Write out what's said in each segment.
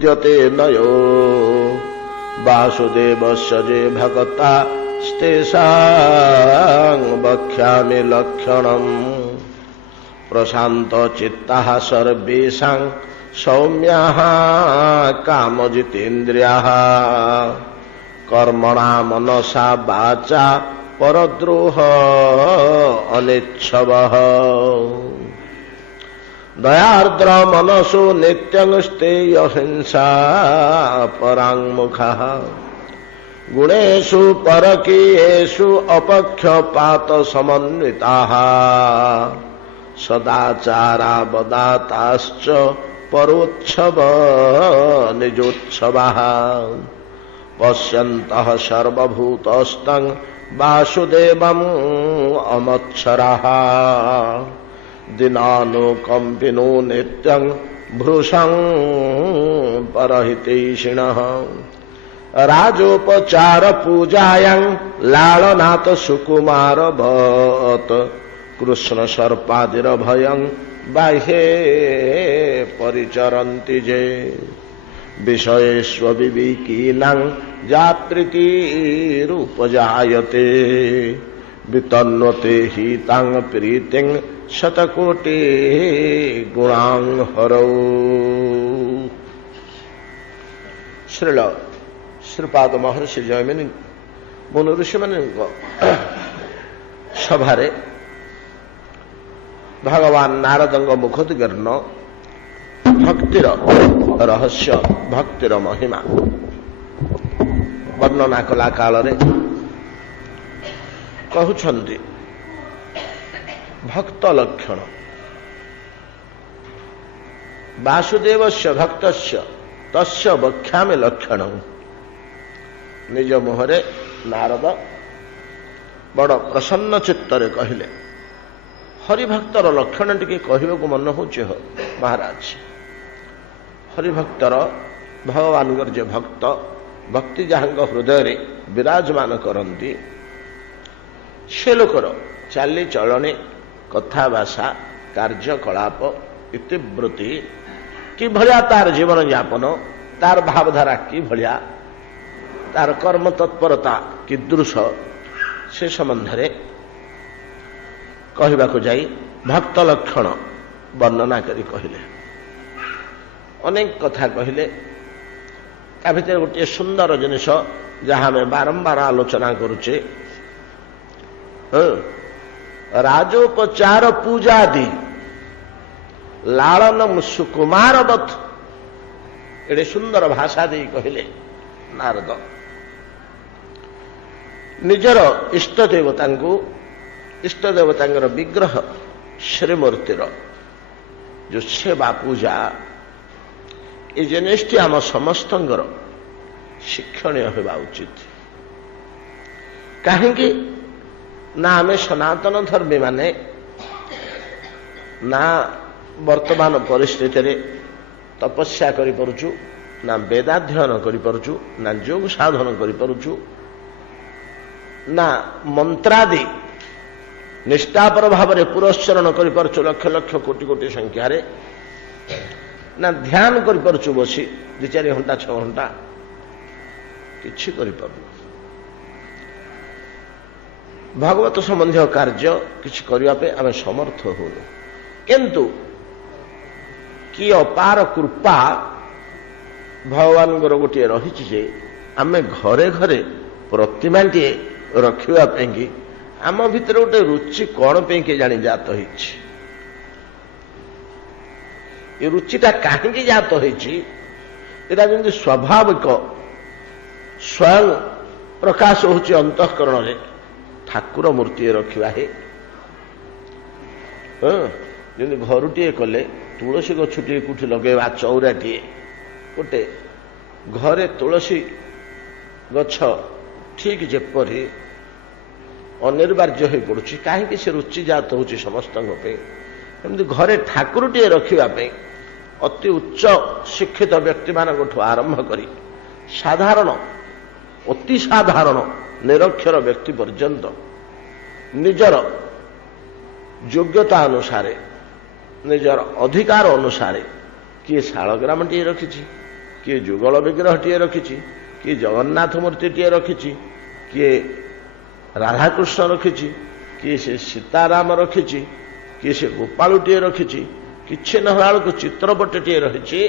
द्यते नयो वासुदेवस्य जे भगता स्तेषां वक्ष्यामि लक्षणम् प्रशांत चित्ताः सर्वेषां सौम्याः कामजितेन्द्रियाः कर्मणा मनसा वाचा परद्रोह अनिच्छवः दयार्द्र मनसो नित्यं स्तेय हिंसा पराङ्मुखः गुणेषु परकीयेषु अपक्षपात समन्विताः सदाचारा बदाताश्च परोच्छव निजोत्सवाः पश्यन्तः सर्वभूतस्थं वासुदेवम् अमत्सराः दिनानुकम्पिनो नित्यं भृशं परहितैषिणः राजोपचार पूजायां लालनाथ सुकुमारवत् कृष्ण सर्पादिरभयं बाह्ये परिचरन्ति जे विषयेष्वविवेकिनां जाप्रीतिरुपजायते वितन्वते हि तां प्रीतिं शतकोटि गुणां हरौ। श्रीपाद महर्षि जयमिनी मुनि ऋषि मान सभारे भगवान नारदंग मुखोद्गीर्ण भक्तिर रहस्य भक्तिर महिमा वर्णना कला काल कहउछन्ति भक्त लक्षण वासुदेवस्य भक्तस्य तस्य वक्ष्यामि लक्षण निज मुहरे नारद बड़ प्रसन्न चित्तरे कहले हरिभक्तर लक्षण टिके कहबा मन होचे हो महाराज हरिभक्तर भगवान जे भक्त भक्ति जहां हृदय विराजमान करती से लोकर चाली चलनी कथा भाषा कार्यकलाप इतिवृत्ति कि भलिया तार जीवन यापन तार भावधारा कि भलिया तार कर्म तत्परता कीदृश से संबंध में कहवाक जाई भक्त लक्षण वर्णना करी कहले अनेक कथा कहले ता भितर गोटे सुंदर जिनिस जहाँ आम बारंबार आलोचना करुचे राजोपचार पूजादि लालनम सुकुमारवत एडे सुंदर भाषा दे कहले नारद निजर इष्ट देवता विग्रह श्रीमूर्तिर जो सेवा पूजा ये जिनिष्टि आम समस्त शिक्षणीय होगा उचित कहीं ना आम सनातन धर्मी माने ना वर्तमान परिस्थिति रे तपस्या करि परुचु ना वेदाध्ययन करि परुचु ना योग साधन करि परुचु ना मंत्रादि निष्ठापर भाव में पुरस्चरण करि परचु लक्ष लक्ष कोटि कोटि संख्या रे ना ध्यान करि परचु बसी 2-4 घंटा 6 घंटा किछि करि परु भागवत संबंधी कार्य किछि करिया पे आमे समर्थ हो किंतु कि अपार कृपा भगवान गोटे रही जे आमे घरे घरे प्रतिमा टे रखा आम भितर गोटे रुचि कौन पे के जानी जात हो रुचिटा कहीं जात होती स्वाभाविक स्वयं प्रकाश होची अंतःकरण रे ठाकुर मूर्ति रखा है जमी घरुटे कले तुलसी गछटे कौटी लगेवा चौराटे गोटे घरे तुलसी गछ ठीक जेपरी अनिर्वार्य हो पड़ुछि कहीं से रुचि जात हो समस्त एमती घरे ठाकुरटे रखापी अति उच्च शिक्षित व्यक्ति मान आरंभ करी साधारण अति साधारण निरक्षर व्यक्ति पर्यंत निजर योग्यता अनुसार निजर अधिकार अनुसार किए शालग्राम टे रखी किए जुगल विग्रहटीए रखिछि, किए जगन्नाथ मूर्तिटीए रखिछि, किए राधाकृष्ण रखिछि, किए से सीताराम रखिछि, किए से गोपालुटीए रखिछि, किछि नहला बेलକୁ चित्रपटटीए रहिछि।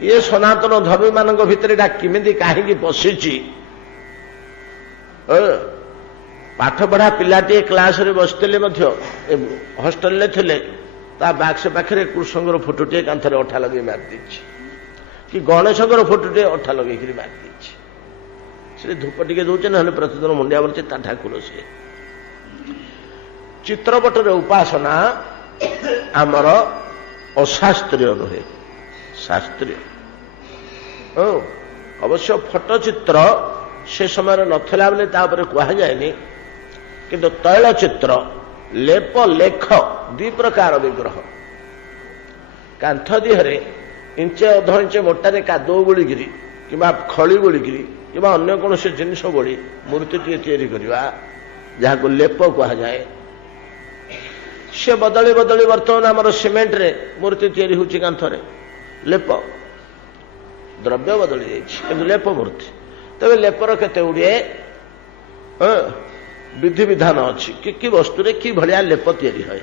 ये सनातन धर्मी मानक भितर एटा किमिति काहेकि बसिछि? पाठ पढ़ा पिलाटीए क्लास रे बसथिले मध्य हॉस्टल ले थिले, ता बाक्स पाखरे कृष्णଙ୍କର फोटोटीए कांथरे अठा लगे मार दिछि, कि गणेशଙ୍କର फोटोटीए अठा लगेकरी मार दिछि। से धूप टिके दउचे नहले प्रतिदिन मुंडिया बलचे ता ठाकुर से। चित्रपटर उपासना आमर अशास्त्रीय नुहे, शास्त्रीय। अवश्य फटचित्र से समय नथिला बेले तापर कहा जाएनि, किंतु तैलचित्र लेप लेख दुई प्रकार विग्रह कांथ दिहरे इंचे अध इंचे मोटारे कादो बोलिकी कि खली बोलिकी कि अन्य कौन से जिनस बोली मूर्तिटीए तैयारी करवा जहाँ लेप कह जाए। से बदली बदली बर्तमान आमर सीमेंट रे मूर्ति तैयारी होची कांथरे, लेप द्रव्य बदली जाइए लेप मूर्ति। तबे लेपर केते गुड़िए विधि विधान अच्छी कि वस्तु रे कि भलिया लेप तैयारी है।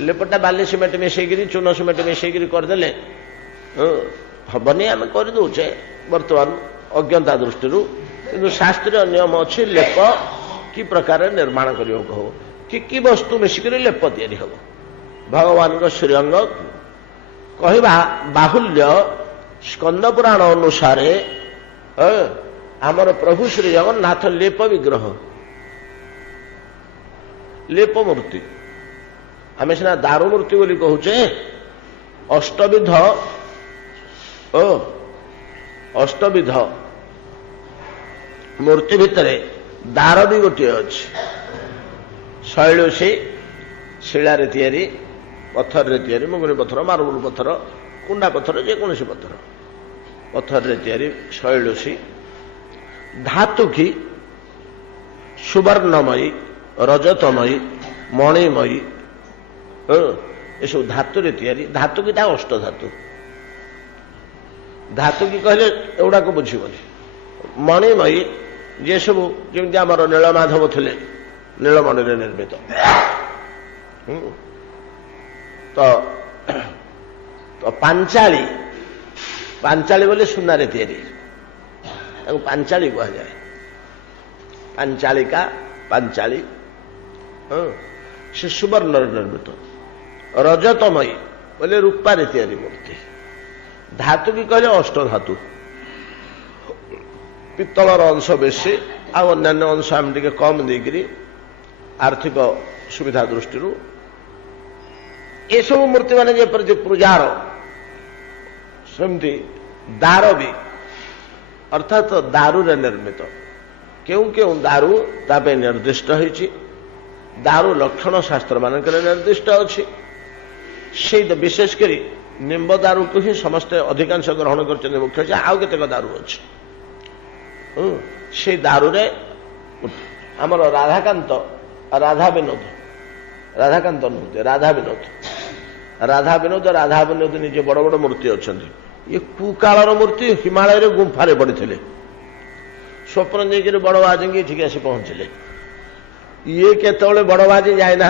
लेपटा बाली सीमेंट मिसेकरी चून सीमेंट मिसेकरी करदेले हबनी आम कर दौचे बर्तमान अज्ञता दृष्टि, किंतु शास्त्रीय नियम अच्छी लेप कि प्रकार निर्माण करने हो कि वस्तु मिसिक लेप तैयारी हम। भगवान श्रीअंग कहवा बाहुल्य स्कंद पुराण अनुसार आमर प्रभु श्री जगन्नाथ लेप विग्रह, लेप मूर्ति। आम सीना दारू मूर्ति बोली कहूचे, अष्टविध अष्टविध मूर्ति भितरे दार भी गोटे अच्छी। शैलुषी शिलारे तैयारी, पत्थर रे तैयारी, मुगुरी पत्थर, मार्बल पत्थर, कुंडा पत्थर, जेकोसी पत्थर पत्थर रे तैयारी शैलुषी। धातु की सुवर्णमयी, रजतमयी, मणिमयी, ये सब धातु रे तैयारी। धातु की अष्ट धातु, धातु की कहले एगुड़ा को बुझीबनी। मणिमयी जे सब जमी आम नीलमाधव थे नीलमणि निर्मित। तो पांचाली, पांचाली बोले सुनारे तैयारी, पांचाली कह जाए। पांचालिका पांचाली से सुवर्ण निर्मित। रजतमयी बोले रूपारे तैयारी मूर्ति। धातु की कहले अष्ट धातु, पित्तलर अंश बेसी अन्य अंश आम टे कम देकरी आर्थिक सुविधा दृष्टि ये सब मूर्ति मान जेपर पूजार सेमती दार भी अर्थात दारू रे निर्मित। क्यों क्यों दारू तापे निर्दिष्ट होइछि, दारू लक्षण शास्त्र मानक निर्दिष्ट अच्छी। से विशेष करी निम्ब दारू को ही समस्ते अधिकांश ग्रहण कर मुख्य आउ केतेक दारू अच्छी। से दारू रे आमर राधाकांत राधा विनोद, राधाकांत नृत्य राधा विनोद, राधा विनोद राधा विनोद निजे बड़ बड़ मूर्ति अच्छा। ये कुकालर मूर्ति हिमालय गुंफारे पड़ी थे। स्वप्न जाकर बड़बाजी ठीक आसी पहुंचले। ये केतले बड़बाजी जाए ना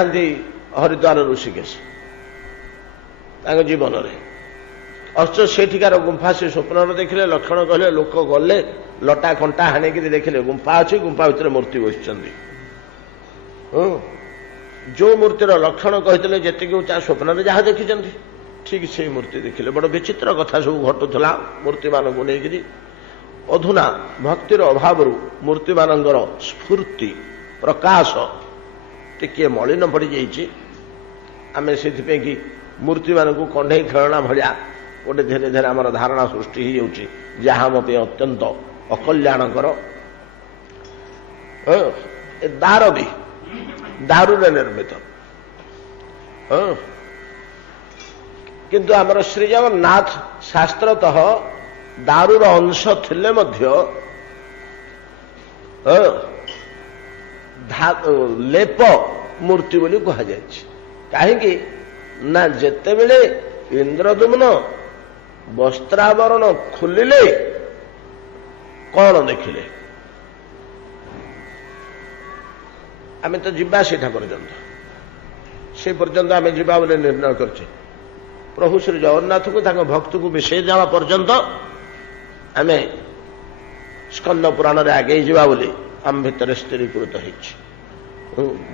हरिद्वार ऋषिकेश जीवन में अश्च सेठिकार गुंफा से स्वप्न देखिले, लक्षण कहले, लोक गले लटा कंटा हाणिक देखिले गुंफा अच्छी, गुंफा भितर मूर्ति बस। जो मूर्तिर लक्षण कहते जी स्वप्न जहाँ देखी ठीक से मूर्ति देखिले। बड़ विचित्र कथा सब घटुला मूर्ति मानक नहीं। अधुना भक्तिर अभाव मूर्ति मानकर स्फूर्ति प्रकाश टिके मलिन पड़ जाइए। आम से कि मूर्ति मानक कंढे खेलना भाया गोटे धीरे धीरे आम धारणा सृष्टि हो जहाँ मत अत्यंत अकल्याणकर। दार भी दारू निर्मित, किंतु आमर श्री जगन्नाथ शास्त्रतः दारूर अंश थिले मध्य लेप मूर्ति बोली कह जाए। कहीं ना जेते बेले इंद्रदुम्न ବସ୍ତ୍ରାବରଣ ଖୋଲିଲେ କଣ ଦେଖିଲେ? ଆମେ ତ ଯିବା ସେଠା ପର୍ଯ୍ୟନ୍ତ, ସେ ପର୍ଯ୍ୟନ୍ତ ଆମେ ଯିବା ବୋଲି ନିର୍ଣ୍ଣୟ କରିଛେ। ପ୍ରଭୁ ଶ୍ରୀ ଜଗନ୍ନାଥଙ୍କୁ ତାଙ୍କ ଭକ୍ତକୁ ମିଶେଇ ଦେବା ପର୍ଯ୍ୟନ୍ତ ଆମେ ସ୍କନ୍ଦ ପୁରାଣରେ ଆଗେଇ ଯିବା ବୋଲି ଆମ ଭିତରେ ସ୍ଥିରୀକୃତ ହେଇଛି।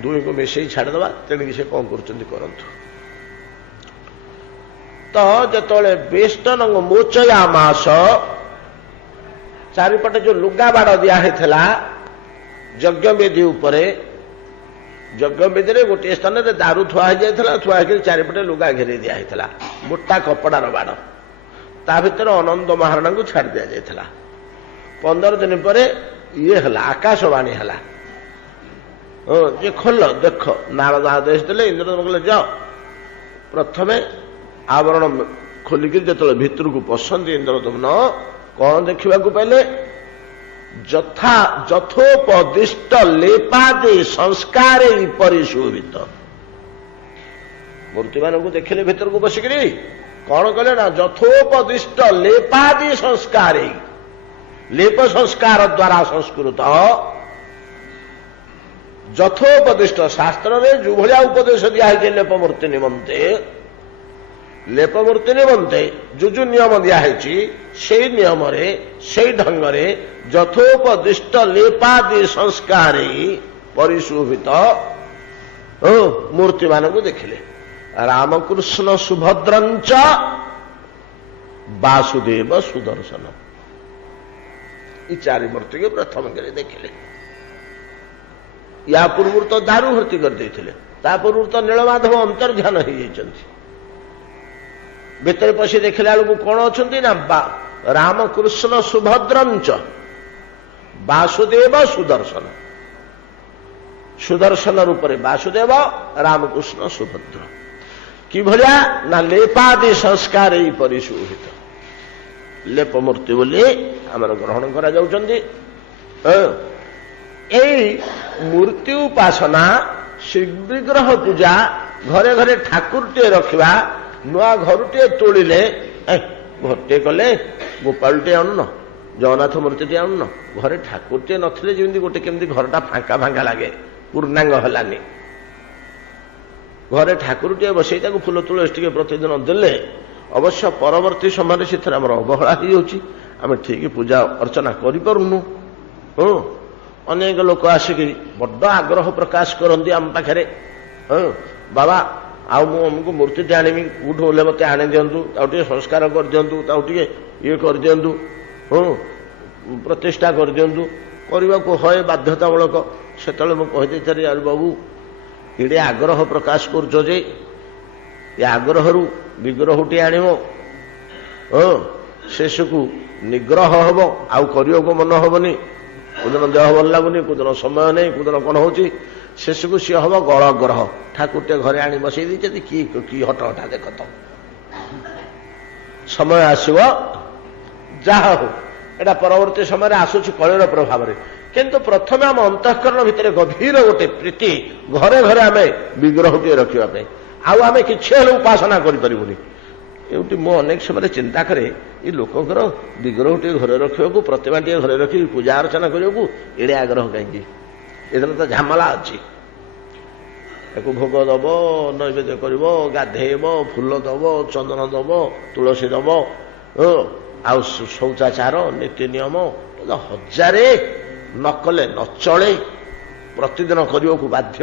ଦୁଇଙ୍କୁ ମିଶେଇ ଛାଡ଼ିଦେବା, ତେଣିକି ସେ କଣ କରୁଛନ୍ତି କରନ୍ତୁ। ତ ଯେତେବେଳେ ବେଷ୍ଟନଙ୍କୁ ମୋଚୟା ମାସ ଚାରିପଟେ ଯୋଉ ଲୁଗା ବାଡ଼ ଦିଆ ହେଇଥିଲା ଯଜ୍ଞବେଦୀ ଉପରେ, ଯଜ୍ଞବେଦୀରେ ଗୋଟିଏ ସ୍ଥାନରେ ଦାରୁ ଥୁଆ ହେଇଯାଇଥିଲା, ଥୁଆ ହେଇକି ଚାରିପଟେ ଲୁଗା ଘେରେଇ ଦିଆ ହେଇଥିଲା, ମୋଟା କପଡ଼ାର ବାଡ଼। ତା ଭିତରେ ଅନନ୍ତ ମହାରଣାଙ୍କୁ ଛାଡ଼ି ଦିଆଯାଇଥିଲା। 15 ଦିନ ପରେ ଇଏ ହେଲା, ଆକାଶବାଣୀ ହେଲା, ଯେ ଖୋଲ ଦେଖ। ନାରଦ ଆଦେଶ ଦେଲେ, ଇନ୍ଦ୍ରଦେବ କହିଲେ ଯାଅ। ପ୍ରଥମେ ଆବରଣ ଖୋଲିକି ଯେତେବେଳେ ଭିତରକୁ ପଶନ୍ତି ଇନ୍ଦ୍ରଦେବ କଣ ଦେଖିବାକୁ ପାଇଲେ? ଯଥୋପଦିଷ୍ଟ ଲେପାଦେ ସଂସ୍କାରେ ପରିଶୋଭିତ। ମୂର୍ତ୍ତିମାନଙ୍କୁ ଦେଖିଲେ ଭିତରକୁ ବସିକିରି କଣ କଲେ ନା, ଯଥୋପଦିଷ୍ଟ ଲେପାଦେ ସଂସ୍କାରେ, ଲେପ ସଂସ୍କାର ଦ୍ୱାରା ସଂସ୍କୃତ। ଯଥୋପଦିଷ୍ଟ ଶାସ୍ତ୍ରରେ ଯୋଉ ଭଳିଆ ଉପଦେଶ ଦିଆହେଇଛି ଲେପମୂର୍ତ୍ତି ନିମନ୍ତେ, ଲେପମୂର୍ତ୍ତି ନିମନ୍ତେ ଯୋଉ ନିୟମ ଦିଆହେଇଛି, ସେଇ ନିୟମରେ ସେଇ ଢଙ୍ଗରେ ଯଥୋପଦିଷ୍ଟ ଲେପାଦି ସଂସ୍କାରେ ପରିଶୋଭିତ ମୂର୍ତ୍ତିମାନଙ୍କୁ ଦେଖିଲେ। ରାମକୃଷ୍ଣ ସୁଭଦ୍ରଞ୍ଚ ବାସୁଦେବ ସୁଦର୍ଶନ, ଏ ଚାରି ମୂର୍ତ୍ତିକୁ ପ୍ରଥମ କରି ଦେଖିଲେ। ୟା ପୂର୍ବରୁ ତ ଦାରୁ ଭର୍ତ୍ତି କରିଦେଇଥିଲେ, ତା ପୂର୍ବରୁ ତ ନୀଳମାଧବ ଅନ୍ତର୍ଧ୍ୟାନ ହେଇଯାଇଛନ୍ତି। ଭିତରେ ପଶି ଦେଖିଲା ବେଳକୁ କଣ ଅଛନ୍ତି ନା, ରାମକୃଷ୍ଣ ସୁଭଦ୍ରଞ୍ଚ ବାସୁଦେବ ସୁଦର୍ଶନ। ସୁଦର୍ଶନ ରୂପରେ ବାସୁଦେବ, ରାମକୃଷ୍ଣ ସୁଭଦ୍ର। କିଭଳିଆ ନା ଲେପାଦି ସଂସ୍କାର ଏଇ ପରିଶୋଭିତ। ଲେପମୂର୍ତ୍ତି ବୋଲି ଆମର ଗ୍ରହଣ କରାଯାଉଛନ୍ତି। ଏଇ ମୂର୍ତ୍ତି ଉପାସନା, ଶ୍ରୀବିଗ୍ରହ ପୂଜା, ଘରେ ଘରେ ଠାକୁରଟିଏ ରଖିବା, ନୂଆ ଘରୁଟିଏ ତୋଳିଲେ, ଘରଟିଏ କଲେ, ଗୋପାଳଟିଏ ଆଣୁନ, ଜଗନ୍ନାଥ ମୂର୍ତ୍ତିଟିଏ ଆଣୁନ, ଘରେ ଠାକୁରଟିଏ ନଥିଲେ ଯେମିତି ଗୋଟେ କେମିତି ଘରଟା ଫାଙ୍କା ଫାଙ୍କା ଲାଗେ, ପୂର୍ଣ୍ଣାଙ୍ଗ ହେଲାନି। ଘରେ ଠାକୁରଟିଏ ବସେଇ ତାକୁ ଫୁଲ ତୁଳସୀ ଟିକେ ପ୍ରତିଦିନ ଦେଲେ, ଅବଶ୍ୟ ପରବର୍ତ୍ତୀ ସମୟରେ ସେଥିରେ ଆମର ଅବହେଳା ହେଇଯାଉଛି, ଆମେ ଠିକ ପୂଜା ଅର୍ଚ୍ଚନା କରିପାରୁନୁ। ଅନେକ ଲୋକ ଆସିକି ବଡ ଆଗ୍ରହ ପ୍ରକାଶ କରନ୍ତି ଆମ ପାଖରେ, ବାବା ଆଉ ମୁଁ ଆମକୁ ମୂର୍ତ୍ତିଟେ ଆଣିବି, କୋଉଠୁ ହେଲେ ମତେ ଆଣି ଦିଅନ୍ତୁ, ତାକୁ ଟିକେ ସଂସ୍କାର କରିଦିଅନ୍ତୁ, ତାକୁ ଟିକେ ଇଏ କରିଦିଅନ୍ତୁ, ପ୍ରତିଷ୍ଠା କରିଦିଅନ୍ତୁ। କରିବାକୁ ହଏ ବାଧ୍ୟତାମୂଳକ। ସେତେବେଳେ ମୁଁ କହିଦେଇଥିଲି, ଆରେ ବାବୁ ଏଡ଼େ ଆଗ୍ରହ ପ୍ରକାଶ କରୁଛ ଯେ, ଏ ଆଗ୍ରହରୁ ବିଗ୍ରହଟିଏ ଆଣିବ, ଶେଷକୁ ନିଗ୍ରହ ହବ, ଆଉ କରିବାକୁ ମନ ହବନି। କୋଉଦିନ ଦେହ ଭଲ ଲାଗୁନି, କୋଉଦିନ ସମୟ ନାହିଁ, କୋଉଦିନ କଣ ହଉଛି, ଶେଷକୁ ସିଏ ହବ ଗଳଗ୍ରହ। ଠାକୁରଟେ ଘରେ ଆଣି ବସେଇ ଦେଇଛନ୍ତି, କି ହଟ ହଠା ଦେଖ ତ। ସମୟ ଆସିବ, ଯାହା ହଉ ଏଟା ପରବର୍ତ୍ତୀ ସମୟରେ ଆସୁଛି କଳିର ପ୍ରଭାବରେ। କିନ୍ତୁ ପ୍ରଥମେ ଆମ ଅନ୍ତଃକରଣ ଭିତରେ ଗଭୀର ଗୋଟେ ପ୍ରୀତି, ଘରେ ଘରେ ଆମେ ବିଗ୍ରହଟିଏ ରଖିବା ପାଇଁ। ଆଉ ଆମେ କିଛି ହେଲେ ଉପାସନା କରିପାରିବୁନି। ଏଉଠି ମୁଁ ଅନେକ ସମୟରେ ଚିନ୍ତା କରେ, ଏ ଲୋକଙ୍କର ବିଗ୍ରହଟିଏ ଘରେ ରଖିବାକୁ, ପ୍ରତିମାଟିଏ ଘରେ ରଖି ପୂଜା ଅର୍ଚ୍ଚନା କରିବାକୁ ଏଡ଼େ ଆଗ୍ରହ କାହିଁକି? ଏଦିନ ତ ଝାମଲା ଅଛି। ତାକୁ ଭୋଗ ଦବ, ନୈବେଦ୍ୟ କରିବ, ଗାଧେଇବ, ଫୁଲ ଦବ, ଚନ୍ଦନ ଦବ, ତୁଳସୀ ଦବ, ଆଉ ଶୌଚାଚାର ନୀତି ନିୟମ ହଜାରେ ନ କଲେ ନ ଚଳେ। ପ୍ରତିଦିନ କରିବାକୁ ବାଧ୍ୟ।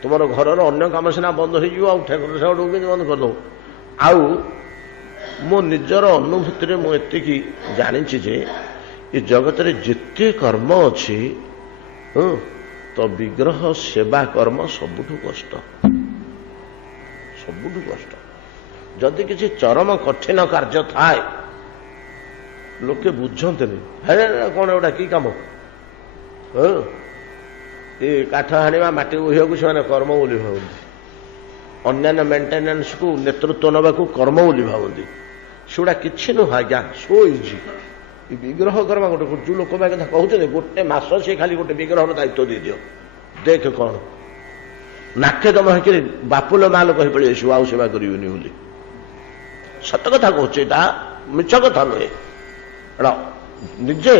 ତୁମର ଘରର ଅନ୍ୟ କାମ ସିନା ବନ୍ଦ ହେଇଯିବ, ଆଉ ଠାକୁର ସେବାଟକୁ କେମିତି ବନ୍ଦ କରିଦେବ? ଆଉ ମୋ ନିଜର ଅନୁଭୂତିରେ ମୁଁ ଏତିକି ଜାଣିଛି ଯେ, ଏ ଜଗତରେ ଯେତେ କର୍ମ ଅଛି, ତ ବିଗ୍ରହ ସେବା କର୍ମ ସବୁଠୁ କଷ୍ଟ, ସବୁଠୁ କଷ୍ଟ। ଯଦି କିଛି ଚରମ କଠିନ କାର୍ଯ୍ୟ ଥାଏ, ଲୋକେ ବୁଝନ୍ତିନି, ହେ କଣ ଏଗୁଡ଼ା କି କାମ, ଏ କାଠ ହାଣିବା, ମାଟି ବୋହିବାକୁ ସେମାନେ କର୍ମ ବୋଲି ଭାବନ୍ତି। ଅନ୍ୟାନ୍ୟ ମେଣ୍ଟେନାନ୍ସକୁ ନେତୃତ୍ୱ ନେବାକୁ କର୍ମ ବୋଲି ଭାବନ୍ତି। ସେଗୁଡ଼ା କିଛି ନୁହଁ ଆଜ୍ଞା, ସୋ ଇଜି। ଏ ବିଗ୍ରହ କର୍ମ ଗୋଟେ ଯୋଉ ଲୋକ କଥା କହୁଛନ୍ତି, ଗୋଟେ ମାସ ସିଏ ଖାଲି ଗୋଟେ ବିଗ୍ରହର ଦାୟିତ୍ୱ ଦେଇଦିଅ, ଦେଖ କଣ ନାକେ ଦମ ହେଇକିରି ବାପୁଲ ମାଲ କହି ପଳେଇ ଆସିବ, ଆଉ ସେବା କରିବନି ବୋଲି। ସତ କଥା କହୁଛି, ଏଇଟା ମିଛ କଥା ନୁହେଁ। ଏଇଟା ନିଜେ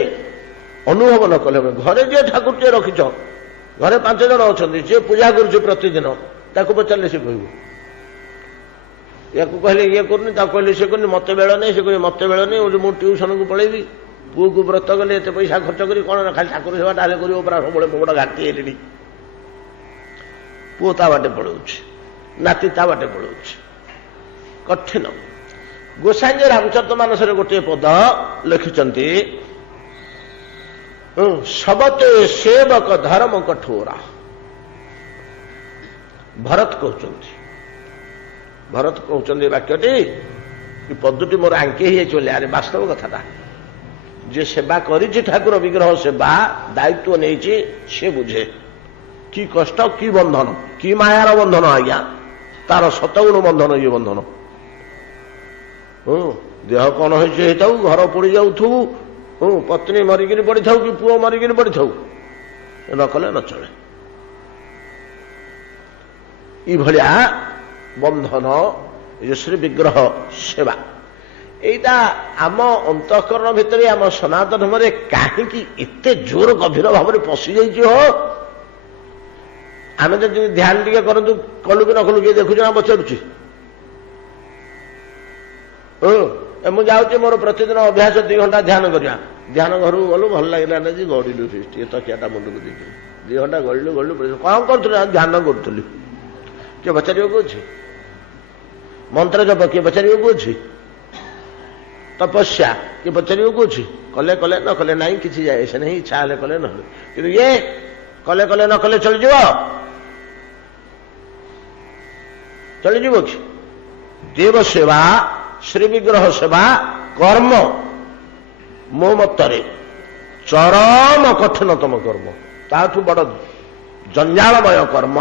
ଅନୁଭବ ନ କଲେ ଘରେ ଯିଏ ଠାକୁରଟିଏ ରଖିଛ, ଘରେ 5 ଜଣ ଅଛନ୍ତି, ଯିଏ ପୂଜା କରୁଛି ପ୍ରତିଦିନ, ତାକୁ ପଚାରିଲେ ସେ କହିବ। ୟାକୁ କହିଲେ ଇଏ କରୁନି, ତାକୁ କହିଲେ ସେ କରୁନି, ମତେ ବେଳ ନାହିଁ, ସେ କହିବେ ମତେ ବେଳ ନାହିଁ, ମୁଁ ଟ୍ୟୁସନକୁ ପଳେଇବି, ପୁଅକୁ ବ୍ରତ କଲେ ଏତେ ପଇସା ଖର୍ଚ୍ଚ କରି କଣ ଖାଲି ଠାକୁର ସେବା ତାହେଲେ କରିବ ପରା, ସବୁବେଳେ ବଡ଼ ଘାଟି ହେଲିଣି। ପୁଅ ତା ବାଟେ ପଳଉଛି, ନାତି ତା ବାଟେ ପଳଉଛି, କଠିନ। ଗୋସାଇଁଜୀ ରାମଚରିତ ମାନସରେ ଗୋଟିଏ ପଦ ଲେଖିଛନ୍ତି, ସବତେ ସେବକ ଧର୍ମ କଠୋରା। ଭରତ କହୁଛନ୍ତି, ଭରତ କହୁଛନ୍ତି ଏ ବାକ୍ୟଟି, ଏ ପଦଟି ମୋର ଆଙ୍କି ହେଇଯାଇଛି ବୋଲି। ଆରେ ବାସ୍ତବ କଥାଟା, ଯିଏ ସେବା କରିଛି ଠାକୁର ବିଗ୍ରହ ସେବା ଦାୟିତ୍ୱ ନେଇଛି, ସେ ବୁଝେ କି କଷ୍ଟ, କି ବନ୍ଧନ, କି ମାୟାର ବନ୍ଧନ। ଆଜ୍ଞା, ତାର ସତଗୁଣ ବନ୍ଧନ, ଇଏ ବନ୍ଧନ। ଦେହ କଣ ହେଇଛି ହେଇଥାଉ, ଘର ପୋଡ଼ି ଯାଉଥିବୁ, ପତ୍ନୀ ମରିକିରି ପଡ଼ିଥାଉ, କି ପୁଅ ମରିକିରି ପଡ଼ିଥାଉ, ନ କଲେ ନ ଚଳେ। ଏଇଭଳିଆ ବନ୍ଧନ, ଏ ଯୋଉ ଶ୍ରୀ ବିଗ୍ରହ ସେବା, ଏଇଟା ଆମ ଅନ୍ତଃକରଣ ଭିତରେ, ଆମ ସନାତନ ଧର୍ମରେ କାହିଁକି ଏତେ ଜୋର ଗଭୀର ଭାବରେ ପଶିଯାଇଛି? ହୋ, ଆମେ ଯଦି ଧ୍ୟାନ ଟିକେ କରନ୍ତୁ, କଲୁ କି ନ କଲୁ କିଏ ଦେଖୁଛୁ ନା ପଚାରୁଛି? ମୁଁ ଯାଉଛି, ମୋର ପ୍ରତିଦିନ ଅଭ୍ୟାସ 2 ଘଣ୍ଟା ଧ୍ୟାନ କରିବା। ଧ୍ୟାନ ଘରକୁ ଗଲୁ, ଭଲ ଲାଗିଲା ନା ଯେ ଗଡ଼ିଲୁ, ଟିକେ ତକିଆଟା ମୁଣ୍ଡକୁ ଦେଇକି 2 ଘଣ୍ଟା ଗଳିଲୁ। କଣ କରୁଥିଲୁ? ଧ୍ୟାନ କରୁଥିଲି। କିଏ ପଚାରିବାକୁ ଅଛି? ମନ୍ତ୍ର ଜପ କିଏ ପଚାରିବାକୁ ଅଛି? ତପସ୍ୟା କିଏ ପଚାରିବାକୁ ଅଛି? କଲେ କଲେ, ନ କଲେ ନାହିଁ, କିଛି ଯାଏ ସେ ନାହିଁ, ଇଚ୍ଛା ହେଲେ କଲେ, ନହେଲେ। କିନ୍ତୁ ଇଏ କଲେ କଲେ, ନ କଲେ ଚଳିଯିବ? ଚଳିଯିବ କି? ଦେବ ସେବା, ଶ୍ରୀ ବିଗ୍ରହ ସେବା କର୍ମ ମୋ ମତରେ ଚରମ କଠିନତମ କର୍ମ। ତାଠୁ ବଡ଼ ଜଞ୍ଜାଳମୟ କର୍ମ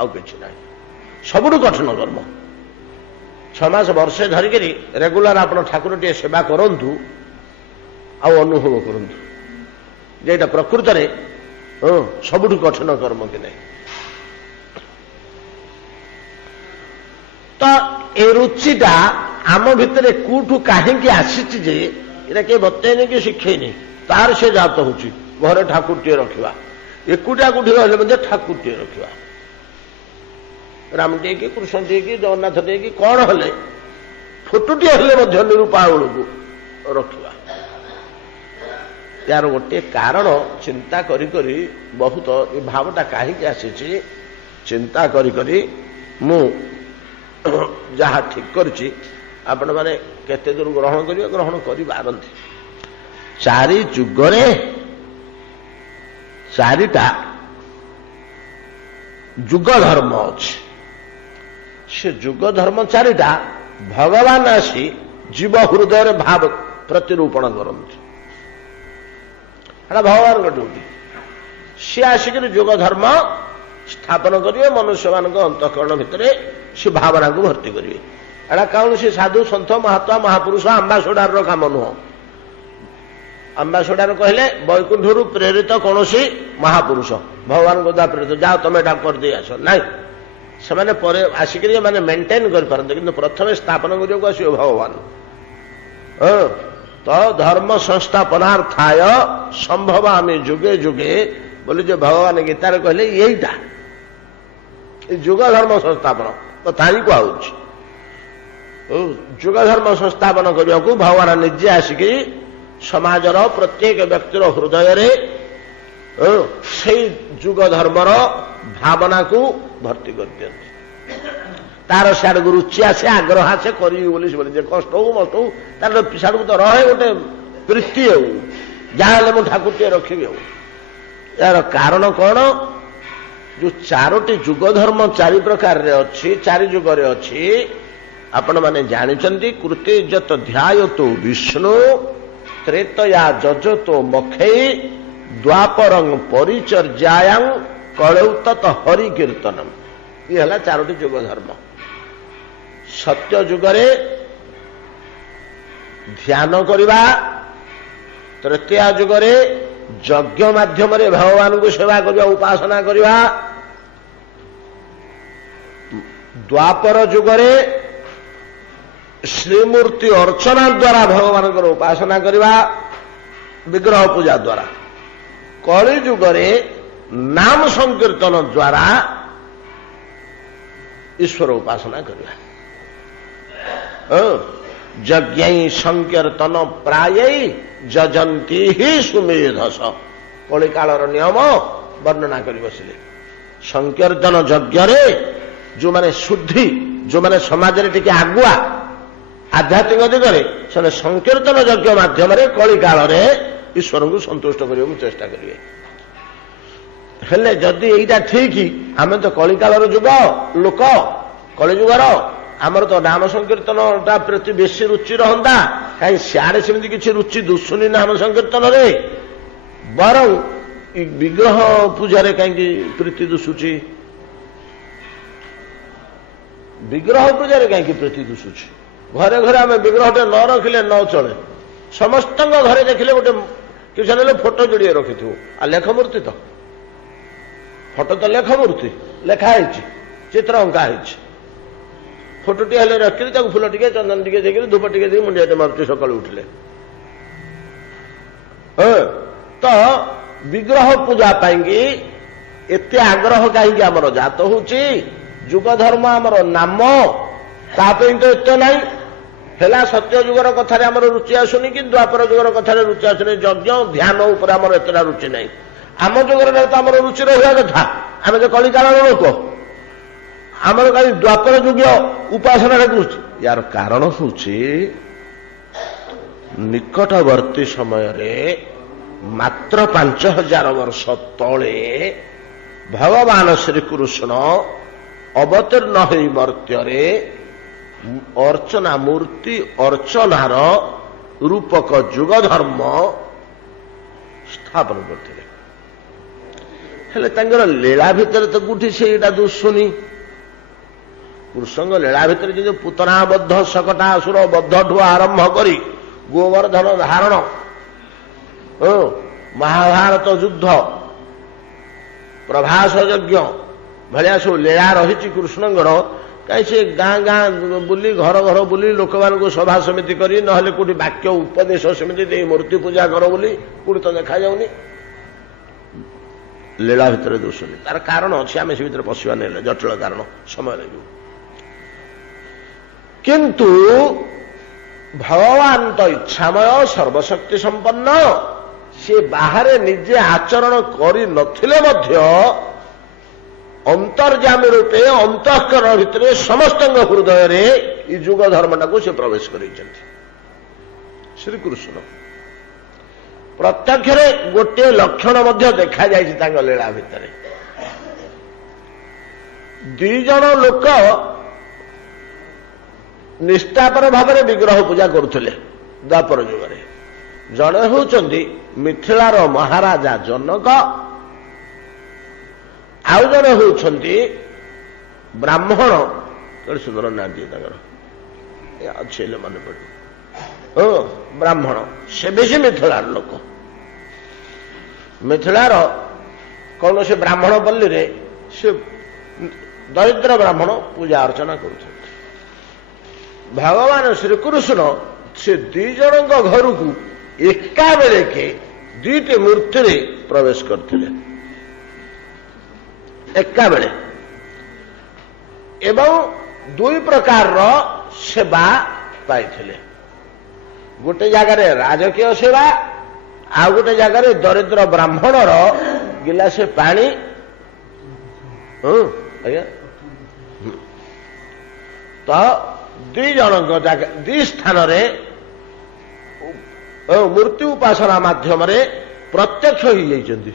ଆଉ କିଛି ନାହିଁ। ସବୁଠୁ କଠିନ କର୍ମ। 6 ମାସ ବର୍ଷେ ଧରିକରି ରେଗୁଲାର ଆପଣ ଠାକୁରଟିଏ ସେବା କରନ୍ତୁ, ଆଉ ଅନୁଭବ କରନ୍ତୁ ଯେ ଏଇଟା ପ୍ରକୃତରେ ସବୁଠୁ କଠିନ କର୍ମ କି ନାହିଁ। ତ ଏ ରୁଚିଟା ଆମ ଭିତରେ କୋଉଠୁ କାହିଁକି ଆସିଛି ଯେ ଏଇଟା କିଏ ବତେଇନି କି ଶିଖେଇନି, ତାର ସେ ଜାତ ହଉଛି। ଘରେ ଠାକୁରଟିଏ ରଖିବା, ଏକୁଟିଆ କୋଉଠି ରହିଲେ ମଧ୍ୟ ଠାକୁରଟିଏ ରଖିବା, ରାମଟିଏ କି କୃଷ୍ଣଟିଏ କି ଜଗନ୍ନାଥଟିଏ କି କଣ ହେଲେ, ଫଟୋଟିଏ ହେଲେ ମଧ୍ୟ ନିରୁପାଳକୁ ରଖିବା। यार गोटे कारण चिंता करी करी बहुत ये भावटा कहीं आसी चिंता करी करी मु जहा ठीक करुच्ची आपण मैंने केते दूर ग्रहण करिवे ग्रहण करि पारंती। चारि जुगरे चारिटा जुग धर्म अछि से जुग धर्म चारिटा भगवान आसी जीव हृदय भाव प्रतिरूपण करती भगवान ड्यूटी सी आसिक जुग धर्म स्थापन करेंगे मनुष्य मान अंतकरण भितर सी भावना को भर्ती करेंगे। एटा कौन सी साधु सन्थ महात्मा महापुरुष आंबासडर काम नुह। आंबासडर कहले वैकुंठ प्रेरित कौन सी महापुरुष भगवान को द्वारा प्रेरित जाओ तुम एटा कर दे आस ना से आसिक मैंने मेंटेन कर प्रथम स्थापन करने आस भगवान तो धर्म संस्थापनार्थाय संभव आम जुगे जुगे बोले जो भगवान गीतार कहले यहीटा जुग धर्म संस्थापन तो तारी कहुच जुग धर्म संस्थापन करने को भगवान निजे आसिक समाजर प्रत्येक व्यक्तिर हृदय से जुग धर्मर भावना को भर्ती कर दियंती तार सियाड़ को रुचि आसे आग्रह आसे करी कष्ट हो मस्त हो तार सियाड़ को तो रहे गोटे प्रीति हो जहाँ मुझे ठाकुर रखी यार कारण कौन जो चारोटी जुग धर्म चारि प्रकार रे अच्छी चारि जुगरे अच्छी आपण माने जानिचंती कृते जत ध्यायतो विष्णु त्रेतया जजतो मखै द्वापरं परिचर्यायां कलौतत हरि कीर्तनम ये हला चारोटी जुग धर्म। सत्य जुगरे ध्यान करिबा तृतीय जुगरे यज्ञ माध्यम भगवान को सेवा करवा उपासना करवा द्वापर जुगरे ଶ୍ରୀମୂର୍ତ୍ତି ଅର୍ଚ୍ଚନା ଦ୍ୱାରା ଭଗବାନଙ୍କର ଉପାସନା କରିବା, ବିଗ୍ରହ ପୂଜା ଦ୍ୱାରା। କଳି ଯୁଗରେ ନାମ ସଂକୀର୍ତ୍ତନ ଦ୍ୱାରା ଈଶ୍ୱର ଉପାସନା କରିବା। ଯଜ୍ଞ ସଂକୀର୍ତ୍ତନ ପ୍ରାୟ ଯଜନ୍ତି ହି ସୁମେଧସ। କଳିକାଳର ନିୟମ ବର୍ଣ୍ଣନା କରି ବସିଲେ। ସଂକୀର୍ତ୍ତନ ଯଜ୍ଞରେ ଯୋଉମାନେ ଶୁଦ୍ଧି, ଯୋଉମାନେ ସମାଜରେ ଟିକେ ଆଗୁଆ ଆଧ୍ୟାତ୍ମିକ ଦିଗରେ, ସେମାନେ ସଂକୀର୍ତ୍ତନ ଯଜ୍ଞ ମାଧ୍ୟମରେ କଳିକାଳରେ ଈଶ୍ୱରଙ୍କୁ ସନ୍ତୁଷ୍ଟ କରିବାକୁ ଚେଷ୍ଟା କରିବେ। ହେଲେ ଯଦି ଏଇଟା ଠିକ, ଆମେ ତ କଳିକାଳର ଯୁଗ ଲୋକ, କଳିଯୁଗର, ଆମର ତ ନାମ ସଂକୀର୍ତ୍ତନଟା ପ୍ରତି ବେଶୀ ରୁଚି ରହନ୍ତା। କାହିଁ ସିଆଡେ ସେମିତି କିଛି ରୁଚି ଦୁଶୁନି ନାମ ସଂକୀର୍ତ୍ତନରେ, ବରଂ ବିଗ୍ରହ ପୂଜାରେ କାହିଁକି ପ୍ରୀତି ଦୁଶୁଛି? ବିଗ୍ରହ ପୂଜାରେ କାହିଁକି ପ୍ରୀତି ଦୁଶୁଛି? ଘରେ ଘରେ ଆମେ ବିଗ୍ରହଟେ ନ ରଖିଲେ ନ ଚଳେ। ସମସ୍ତଙ୍କ ଘରେ ଦେଖିଲେ ଗୋଟେ କିଛି ନେଲେ ଫଟୋ ଯୋଡ଼ିଏ ରଖିଥିବ। ଆଉ ଲେଖ ମୂର୍ତ୍ତି ତ, ଫଟୋ ତ ଲେଖ ମୂର୍ତ୍ତି, ଲେଖା ହେଇଛି, ଚିତ୍ର ଅଙ୍କା ହେଇଛି। ଫଟୋଟି ହେଲେ ରଖିଲି, ତାକୁ ଫୁଲ ଟିକେ ଚନ୍ଦନ ଟିକେ ଦେଇକି ଧୂପ ଟିକେ ଦେଇକି ମୁଣ୍ଡିଆଟେ ମାରୁଛି ସକାଳୁ ଉଠିଲେ। ତ ବିଗ୍ରହ ପୂଜା ପାଇଁକି ଏତେ ଆଗ୍ରହ କାହିଁକି ଆମର ଜାତ ହଉଛି? ଯୁଗ ଧର୍ମ ଆମର ନାମ, ତା ପାଇଁ ତ ଏତେ ନାହିଁ। ହେଲା ସତ୍ୟ ଯୁଗର କଥାରେ ଆମର ରୁଚି ଆସୁନି, କି ଦ୍ୱାପର ଯୁଗର କଥାରେ ରୁଚି ଆସୁନି। ଯଜ୍ଞ ଧ୍ୟାନ ଉପରେ ଆମର ଏତେଟା ରୁଚି ନାହିଁ। ଆମ ଯୁଗରେ ତ ଆମର ରୁଚି ରହିବା କଥା। ଆମେ ଯେ କଳିକାଳର ଲୋକ, ଆମର କାଲି ଦ୍ୱାପର ଯୁଗ ଉପାସନାରେ ରୁଚି। ୟାର କାରଣ ହଉଛି ନିକଟବର୍ତ୍ତୀ ସମୟରେ ମାତ୍ର 5000 ବର୍ଷ ତଳେ ଭଗବାନ ଶ୍ରୀକୃଷ୍ଣ ଅବତୀର୍ଣ୍ଣ ହୋଇ ମର୍ତ୍ତ୍ୟରେ ଅର୍ଚ୍ଚନା ମୂର୍ତ୍ତି ଅର୍ଚ୍ଚନାର ରୂପକ ଯୁଗ ଧର୍ମ ସ୍ଥାପନ କରିଥିଲେ। ହେଲେ ତାଙ୍କର ଲୀଳା ଭିତରେ ତ କୋଉଠି ସେଇଟା ଦୁଶୁନି। କୃଷ୍ଣଙ୍କ ଲୀଳା ଭିତରେ କିନ୍ତୁ ପୁତନା ବଦ୍ଧ, ଶକଟା ଅସୁର ବଦ୍ଧଠୁ ଆରମ୍ଭ କରି ଗୋବର୍ଦ୍ଧନ ଧାରଣ, ମହାଭାରତ ଯୁଦ୍ଧ, ପ୍ରଭାସ ଯଜ୍ଞ ଭଳିଆ ସବୁ ଲୀଳା ରହିଛି କୃଷ୍ଣଙ୍କର। କାହିଁ ସେ ଗାଁ ଗାଁ ବୁଲି, ଘର ଘର ବୁଲି, ଲୋକମାନଙ୍କୁ ସଭା ସମିତି କରି, ନହେଲେ କୋଉଠି ବାକ୍ୟ ଉପଦେଶ ସେମିତି ଦେଇ ମୂର୍ତ୍ତି ପୂଜା କର ବୋଲି କୋଉଠି ତ ଦେଖାଯାଉନି। ଲୀଳା ଭିତରେ ଦୋଷୁନି। ତାର କାରଣ ଅଛି, ଆମେ ସେ ଭିତରେ ପଶିବା ନେଲେ, ଜଟିଳ କାରଣ, ସମୟ ଲାଗିବ। କିନ୍ତୁ ଭଗବାନ ତ ଇଚ୍ଛାମୟ, ସର୍ବଶକ୍ତି ସମ୍ପନ୍ନ। ସେ ବାହାରେ ନିଜେ ଆଚରଣ କରିନଥିଲେ ମଧ୍ୟ ଅନ୍ତର୍ଯାମୀ ରୂପେ ଅନ୍ତଃକରଣ ଭିତରେ ସମସ୍ତଙ୍କ ହୃଦୟରେ ଏ ଯୁଗ ଧର୍ମଟାକୁ ସେ ପ୍ରବେଶ କରିଛନ୍ତି। ଶ୍ରୀକୃଷ୍ଣ ପ୍ରତ୍ୟକ୍ଷରେ ଗୋଟିଏ ଲକ୍ଷଣ ମଧ୍ୟ ଦେଖାଯାଇଛି ତାଙ୍କ ଲୀଳା ଭିତରେ। 2 ଜଣ ଲୋକ ନିଷ୍ଠାପର ଭାବରେ ବିଗ୍ରହ ପୂଜା କରୁଥିଲେ ଦ୍ୱାପର ଯୁଗରେ। ଜଣେ ହେଉଛନ୍ତି ମିଥିଳାର ମହାରାଜା ଜନକ, ଆଉ ଜଣେ ହେଉଛନ୍ତି ବ୍ରାହ୍ମଣ। କେତେ ସୁନ୍ଦର ନାଁଟିଏ ତାଙ୍କର, ଅଛି ହେଲେ ମନେ ପଡ଼ିବ। ବ୍ରାହ୍ମଣ, ସେ ବେଶୀ ମିଥିଳାର ଲୋକ। ମିଥିଳାର କୌଣସି ବ୍ରାହ୍ମଣ ପଲ୍ଲୀରେ ସେ ଦରିଦ୍ର ବ୍ରାହ୍ମଣ ପୂଜା ଅର୍ଚ୍ଚନା କରୁଛନ୍ତି। ଭଗବାନ ଶ୍ରୀକୃଷ୍ଣ ସେ 2 ଜଣଙ୍କ ଘରକୁ ଏକାବେଳେକେ 2ଟି ମୂର୍ତ୍ତିରେ ପ୍ରବେଶ କରିଥିଲେ, ଏକାବେଳେ, ଏବଂ 2 ପ୍ରକାରର ସେବା ପାଇଥିଲେ। ଗୋଟେ ଜାଗାରେ ରାଜକୀୟ ସେବା, ଆଉ ଗୋଟେ ଜାଗାରେ ଦରିଦ୍ର ବ୍ରାହ୍ମଣର ଗିଲାସେ ପାଣି। ଆଜ୍ଞା, ତ 2 ଜଣଙ୍କ ଜାଗା, 2 ସ୍ଥାନରେ ମୂର୍ତ୍ତି ଉପାସନା ମାଧ୍ୟମରେ ପ୍ରତ୍ୟକ୍ଷ ହେଇଯାଇଛନ୍ତି।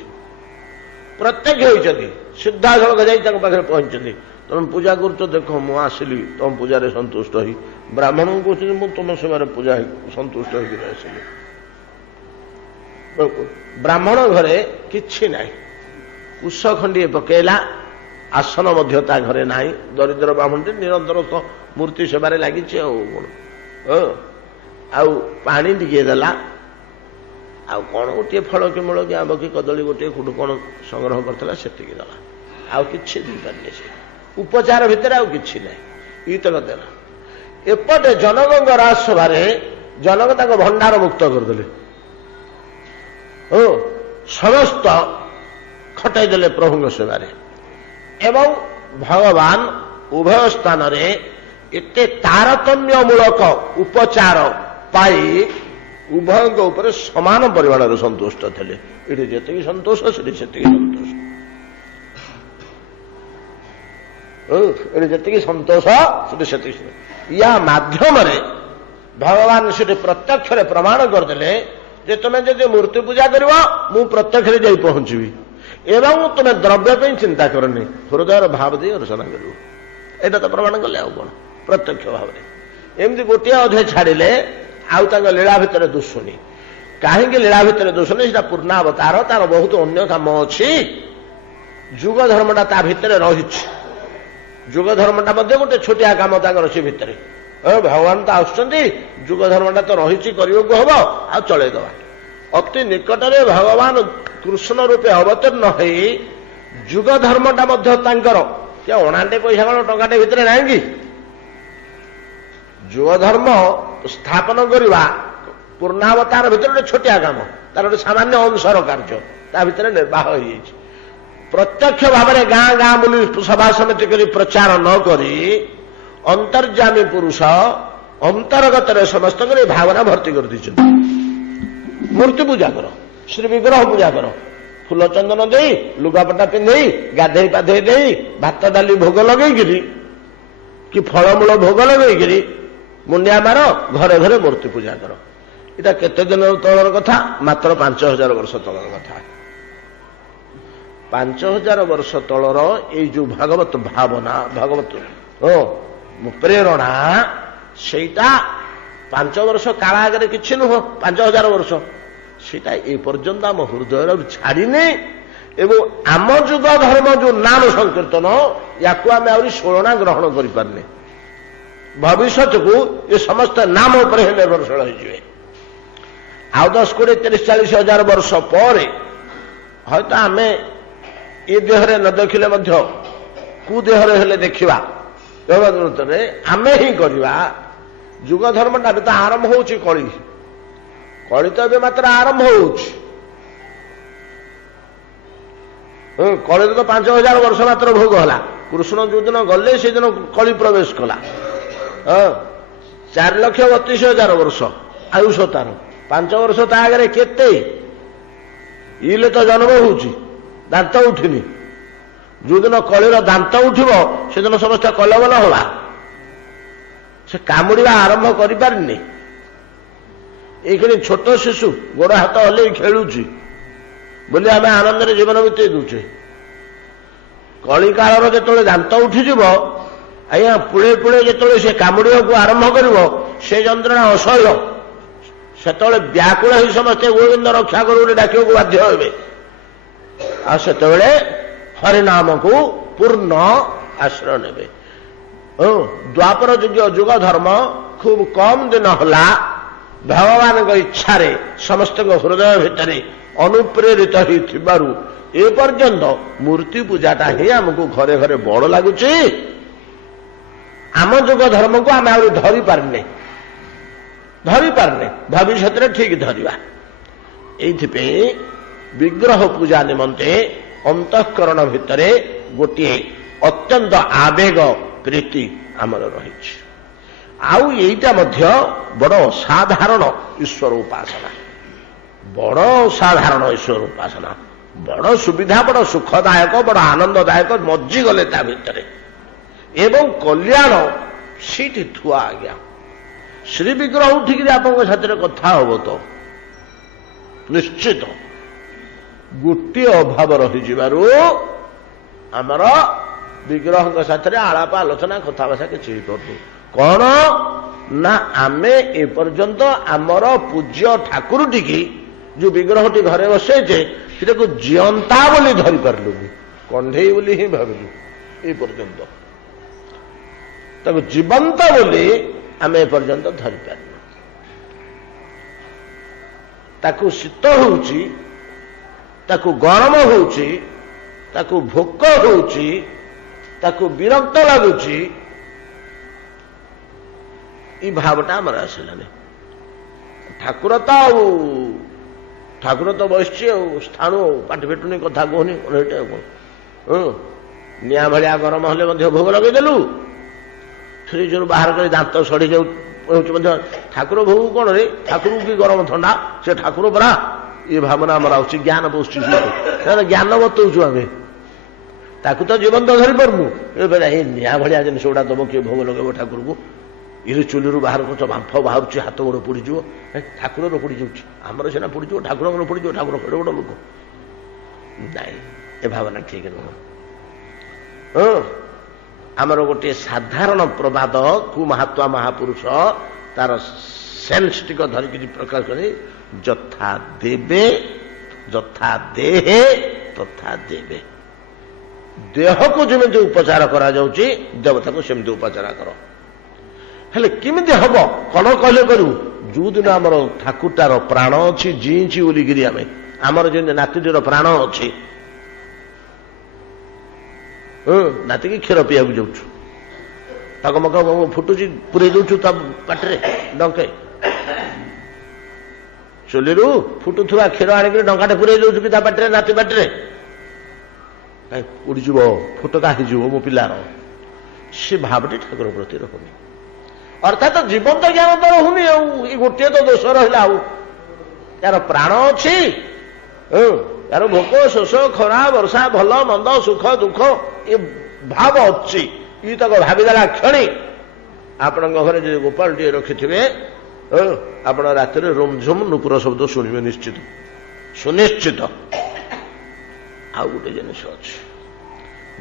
ପ୍ରତ୍ୟକ୍ଷ ହେଇଛନ୍ତି, ସିଧାସଳଖ ଯାଇ ତାଙ୍କ ପାଖରେ ପହଞ୍ଚିଛନ୍ତି। ତମେ ପୂଜା କରୁଛ, ଦେଖ ମୁଁ ଆସିଲି ତମ ପୂଜାରେ ସନ୍ତୁଷ୍ଟ ହୋଇ। ବ୍ରାହ୍ମଣଙ୍କୁ କହୁଛନ୍ତି ମୁଁ ତମ ସେବାରେ ପୂଜା ସନ୍ତୁଷ୍ଟ ହୋଇକି ଆସିଲି। ବ୍ରାହ୍ମଣ ଘରେ କିଛି ନାହିଁ, କୁଶ ଖଣ୍ଡିଏ ପକେଇଲା, ଆସନ ମଧ୍ୟ ତା ଘରେ ନାହିଁ। ଦରିଦ୍ର ବ୍ରାହ୍ମଣଟି ନିରନ୍ତର ମୂର୍ତ୍ତି ସେବାରେ ଲାଗିଛି। ଆଉ କଣ, ଆଉ ପାଣି ଟିକେ ଦେଲା, ଆଉ କଣ ଗୋଟିଏ ଫଳ କି ମୂଳ କି ଆମ୍ବ କି କଦଳୀ ଗୋଟିଏ କୋଉଠୁ କଣ ସଂଗ୍ରହ କରିଥିଲା, ସେତିକି ଦେଲା। ଆଉ କିଛି ଦେଇପାରିନି। ସେ ଉପଚାର ଭିତରେ ଆଉ କିଛି ନାହିଁ। ଇତକ ଦେଲା। एपटे जनक राजसभा जनक ताको भंडार मुक्त करदे समस्त खटाईदे प्रभु सेवार एवं भगवान उभय स्थान एते तारतम्यमूलक उपचार पाई उभय उपर समान परिमाण संतुष्ट थे ये जी संतोष से संतोष जी संतोष से या माध्यम भगवान से प्रत्यक्ष प्रमाण करदे जे तुम्हें जब मूर्ति पूजा कर प्रत्यक्ष जा पहुंची एवं तुम्हें द्रव्य पे चिंता करनी हृदय भाव दे रचना कर तो प्रमाण कले कौन प्रत्यक्ष भाव एमती गोटे अधे छाड़े आउ लीला भितर दुशुनी कहीं लीला भितर दुशुनी से पूर्णावतार तार बहुत अन्य काम अच्छी जुग धर्मटा ता भितर रही जुग धर्मटा गोटे छोटिया काम से भितर भगवान तो आसुच्च जुग धर्मटा तो रही करने हम आ चलईदवा अति निकटरे भगवान कृष्ण रूपे अवतीर्ण हो जुग धर्मटा क्या अणाटे पैसा कौन टंकाटे भितर ना कि जुग धर्म स्थापन करवा पूर्णावतार भितर गोटे छोटिया काम तार गोटे सामान्य अंशर कार्य ता भितर निर्वाह हो प्रत्यक्ष भाव में गाँ गाँ बुली सभा समिति कर प्रचार न करी अंतर्जामी पुरुष अंतर्गत समस्त भावना भर्ती कर दी मूर्ति पूजा कर श्री विग्रह पूजा कर फूल चंदन दे लुगापटा पिंधे गाधे पाधे दे भात डाली भोग लगे कि फलमूल भोग लगे मुंडिया मार घरे घरे मूर्ति पूजा कर इटा केते दिन तलर कथा मात्र 5000 वर्ष तलर कथा 5000 वर्ष तलर ये जो भागवत भावना भगवत प्रेरणा सेटा 5 वर्ष काल आगे कि नुह 5000 वर्ष सेटा ए पर्यंत आम हृदय छाड़ने एवं आम जुग धर्म जो नाम संकीर्तन या आम षोलना ग्रहण करें भविष्य को ये समस्त नाम उपर निर्भरशील हो 10 20 30 40 हजार वर्ष पर हयतो आम ये देहरे न देखिले कुदेहरे हेले देखा आम ही करवा जुग धर्मटा तो आरंभ हो कली कली तो मात्र आरंभ हो कली तो 5000 वर्ष मात्र भोग है कृष्ण जो दिन गले से दिन कली प्रवेश कला 4,32,000 वर्ष आयुष तार 5 वर्ष ता आगे केते इले तो जन्म हो दांत उठिनी जो दिन कलीर दांत उठिब से दिन समस्त कलबल हवा से कामुड़ा आरंभ कर पारिनी ये छोट शिशु गोड़ हाथ हल खेलुची बोली आम आनंद जीवन बीते दूचे कली कालर जो दांत उठिज आज्ञा पुड़े पुड़े जो से कामुड़ा को आरंभ कर से जंत्रणा असह्य से व्याकुल ही समस्ते गोविंद रक्षा कर डाक बाध्य हे से हरिनाम को पूर्ण आश्रय ने द्वापर जुग धर्म खूब कम दिन है भगवान इच्छा समस्त हृदय भितर अनुप्रेरित ए पर्यंत मूर्ति पूजाटा ही आमको घरे घरे बड़ लगुच आम जुग धर्म को आम धरी पारने भविष्य ठीक धरवा ये विग्रह पूजा निमंते अंतःकरण भितर गोटे अत्यंत आवेग प्रीति आमर रही आईटा बड़ साधारण ईश्वर उपासना बड़ साधारण ईश्वर उपासना बड़ सुविधा बड़ सुखदायक बड़ आनंददायक मज्जी गले ता भितर एवं कल्याण सीठी थुआ आज्ञा श्री विग्रह उठिक आप कथा हम तो निश्चित गोटे अभाव रही आमर विग्रह साथ आलाप आलोचना कथबार्ता किसी करनी कौन ना आमे ए पर्यंत आमर पूज्य ठाकुर टी जो विग्रह टी घरे बसैचे को जीवंता बोली धरी पार्लु कंधे बोली ही भाविलु ए पर्यंत जीवंत बोली आम ए पर्यंत धरी पार्लु ताकू शीत होउची ताकू गरम होउची ताकू भोक होउची ताकू विरक्त लगुची ଇ ଭାବଟା ଆମର ଆସିଲାନି। ଠାକୁର ତ ବସିଛି ଆଉ ସ୍ଥାଣୁ ଆଉ ପାଟି ଫିଟୁନି, କଥା କହୁନି, ଏଇଟା ଆଉ କଣ। ନିଆଁ ଭଳିଆ ଗରମ ହେଲେ ମଧ୍ୟ ଭୋଗ ଲଗେଇଦେଲୁ, ଫ୍ରିଜରୁ ବାହାର କରି ଦାନ୍ତ ସଢି ଯାଉଛି ମଧ୍ୟ ଠାକୁର ଭୋଗ କଣ ରେ, ଠାକୁରକୁ କି ଗରମ ଥଣ୍ଡା, ସେ ଠାକୁର ପରା। ଇଏ ଭାବନା ଆମର ଆସୁଛି, ଜ୍ଞାନ ବସୁଛି, ଜ୍ଞାନ ବତଉଛୁ ଆମେ, ତାକୁ ତ ଜୀବନ୍ତ ଧରିପାରୁନୁ। ଏବେ ଏଇ ନିଆଁ ଭଳିଆ ଜିନିଷ ଗୁଡା ଦବ, କିଏ ଭୋଗ ଲଗେଇବ ଠାକୁରକୁ? ଇରେ ଚୁଲିରୁ ବାହାର କରୁଛ, ବାମ୍ଫ ବାହାରୁଛି, ହାତ ଗୋଡ ପୋଡିଯିବ, ଠାକୁରର ପୋଡିଯାଉଛି, ଆମର ସିନା ପୋଡିଯିବ, ଠାକୁରଙ୍କର ପୋଡିଯିବ, ଠାକୁର କେଡେ ବଡ ଲୋକ। ନାଇଁ, ଏ ଭାବନା ଠିକ ନୁହଁ। ଆମର ଗୋଟିଏ ସାଧାରଣ ପ୍ରବାଦ କୁ ମହାତ୍ମା ମହାପୁରୁଷ ତାର ସେନ୍ସ ଟିକ ଧରିକି ପ୍ରକାଶ କରି, ଯଥା ଦେବେ ଯଥା ଦେହେ ତଥା ଦେବେ। ଦେହକୁ ଯେମିତି ଉପଚାର କରାଯାଉଛି, ଦେବତାକୁ ସେମିତି ଉପଚାର କର। ହେଲେ କେମିତି ହବ, କଣ କହିଲେ କରିବୁ? ଯୋଉଦିନ ଆମର ଠାକୁରଟାର ପ୍ରାଣ ଅଛି, ଜିଇଁଛି ବୋଲିକିରି ଆମର ଯେମିତି ନାତିଟିର ପ୍ରାଣ ଅଛି, ନାତିକି କ୍ଷୀର ପିଇବାକୁ ଯାଉଛୁ, ତାକୁ ମକ ଫୁଟୁଛି, ପୁରେଇ ଦଉଛୁ ତା ପାଟିରେ ଡଙ୍କେ, ଚୁଲିରୁ ଫୁଟୁଥିବା କ୍ଷୀର ଆଣିକି ଡଙ୍କାଟେ ପୁରେଇ ଦଉଛୁ କି ତା ପାଟିରେ, ନାତି ପାଟିରେ, କାହିଁ ଉଡ଼ିଯିବ, ଫୁଟକା ହେଇଯିବ ମୋ ପିଲାର। ସେ ଭାବଟି ଠାକୁର ପ୍ରତି ରହୁନି, ଅର୍ଥାତ ଜୀବନ୍ତ ଜ୍ଞାନ ତ ରହୁନି। ଆଉ ଏଇ ଗୋଟିଏ ତ ଦୋଷ ରହିଲା। ଆଉ ଯାର ପ୍ରାଣ ଅଛି, ଯାର ଭୋକ ଶୋଷ ଖରା ବର୍ଷା ଭଲ ମନ୍ଦ ସୁଖ ଦୁଃଖ ଏ ଭାବ ଅଛି, ଇ ତାକୁ ଭାବିଦେଲା କ୍ଷଣି ଆପଣଙ୍କ ଘରେ ଯଦି ଗୋପାଳଟିଏ ରଖିଥିବେ, ଆପଣ ରାତିରେ ରୁମଝୁମ ନୁପୁର ଶବ୍ଦ ଶୁଣିବେ ନିଶ୍ଚିତ, ସୁନିଶ୍ଚିତ। ଆଉ ଗୋଟେ ଜିନିଷ ଅଛି,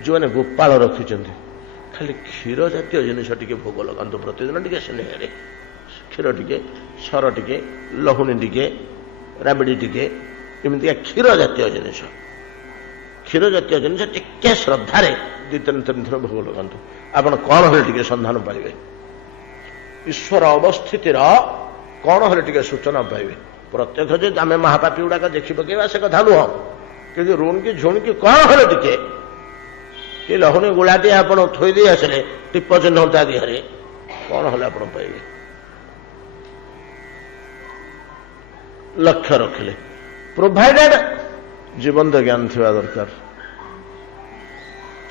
ଯୋଉମାନେ ଗୋପାଳ ରଖିଛନ୍ତି, ଖାଲି କ୍ଷୀର ଜାତୀୟ ଜିନିଷ ଟିକେ ଭୋଗ ଲଗାନ୍ତୁ ପ୍ରତିଦିନ, ଟିକେ ସ୍ନେହରେ କ୍ଷୀର ଟିକେ, ସର ଟିକେ, ଲହୁଣୀ ଟିକେ, ରାବିଡି ଟିକେ, ଏମିତିକା କ୍ଷୀର ଜାତୀୟ ଜିନିଷ, କ୍ଷୀର ଜାତୀୟ ଜିନିଷ ଟିକେ ଶ୍ରଦ୍ଧାରେ 2-3 ଥର ଭୋଗ ଲଗାନ୍ତୁ। ଆପଣ କଣ ହେଲେ ଟିକେ ସନ୍ଧାନ ପାଇବେ, ଈଶ୍ୱର ଅବସ୍ଥିତିର କଣ ହେଲେ ଟିକେ ସୂଚନା ପାଇବେ। ପ୍ରତ୍ୟକ୍ଷ ଯେ ଆମେ ମହାପାପୀ ଗୁଡାକ ଦେଖି ପକେଇବା ସେ କଥା ନୁହଁ, କିନ୍ତୁ ରୁଣକି ଝୁଣକି କଣ ହେଲେ ଟିକେ, କି ଲହୁଣୀ ଗୁଳାଟିଏ ଆପଣ ଥୋଇ ଦେଇ ଆସିଲେ, ଟିପ ଚିହ୍ନ ତା ଦେହରେ କଣ ହେଲେ ଆପଣ ପାଇବେ। ଲକ୍ଷ୍ୟ ରଖିଲେ, ପ୍ରୋଭାଇଡେଡ ଜୀବନ୍ତ ଜ୍ଞାନ ଥିବା ଦରକାର।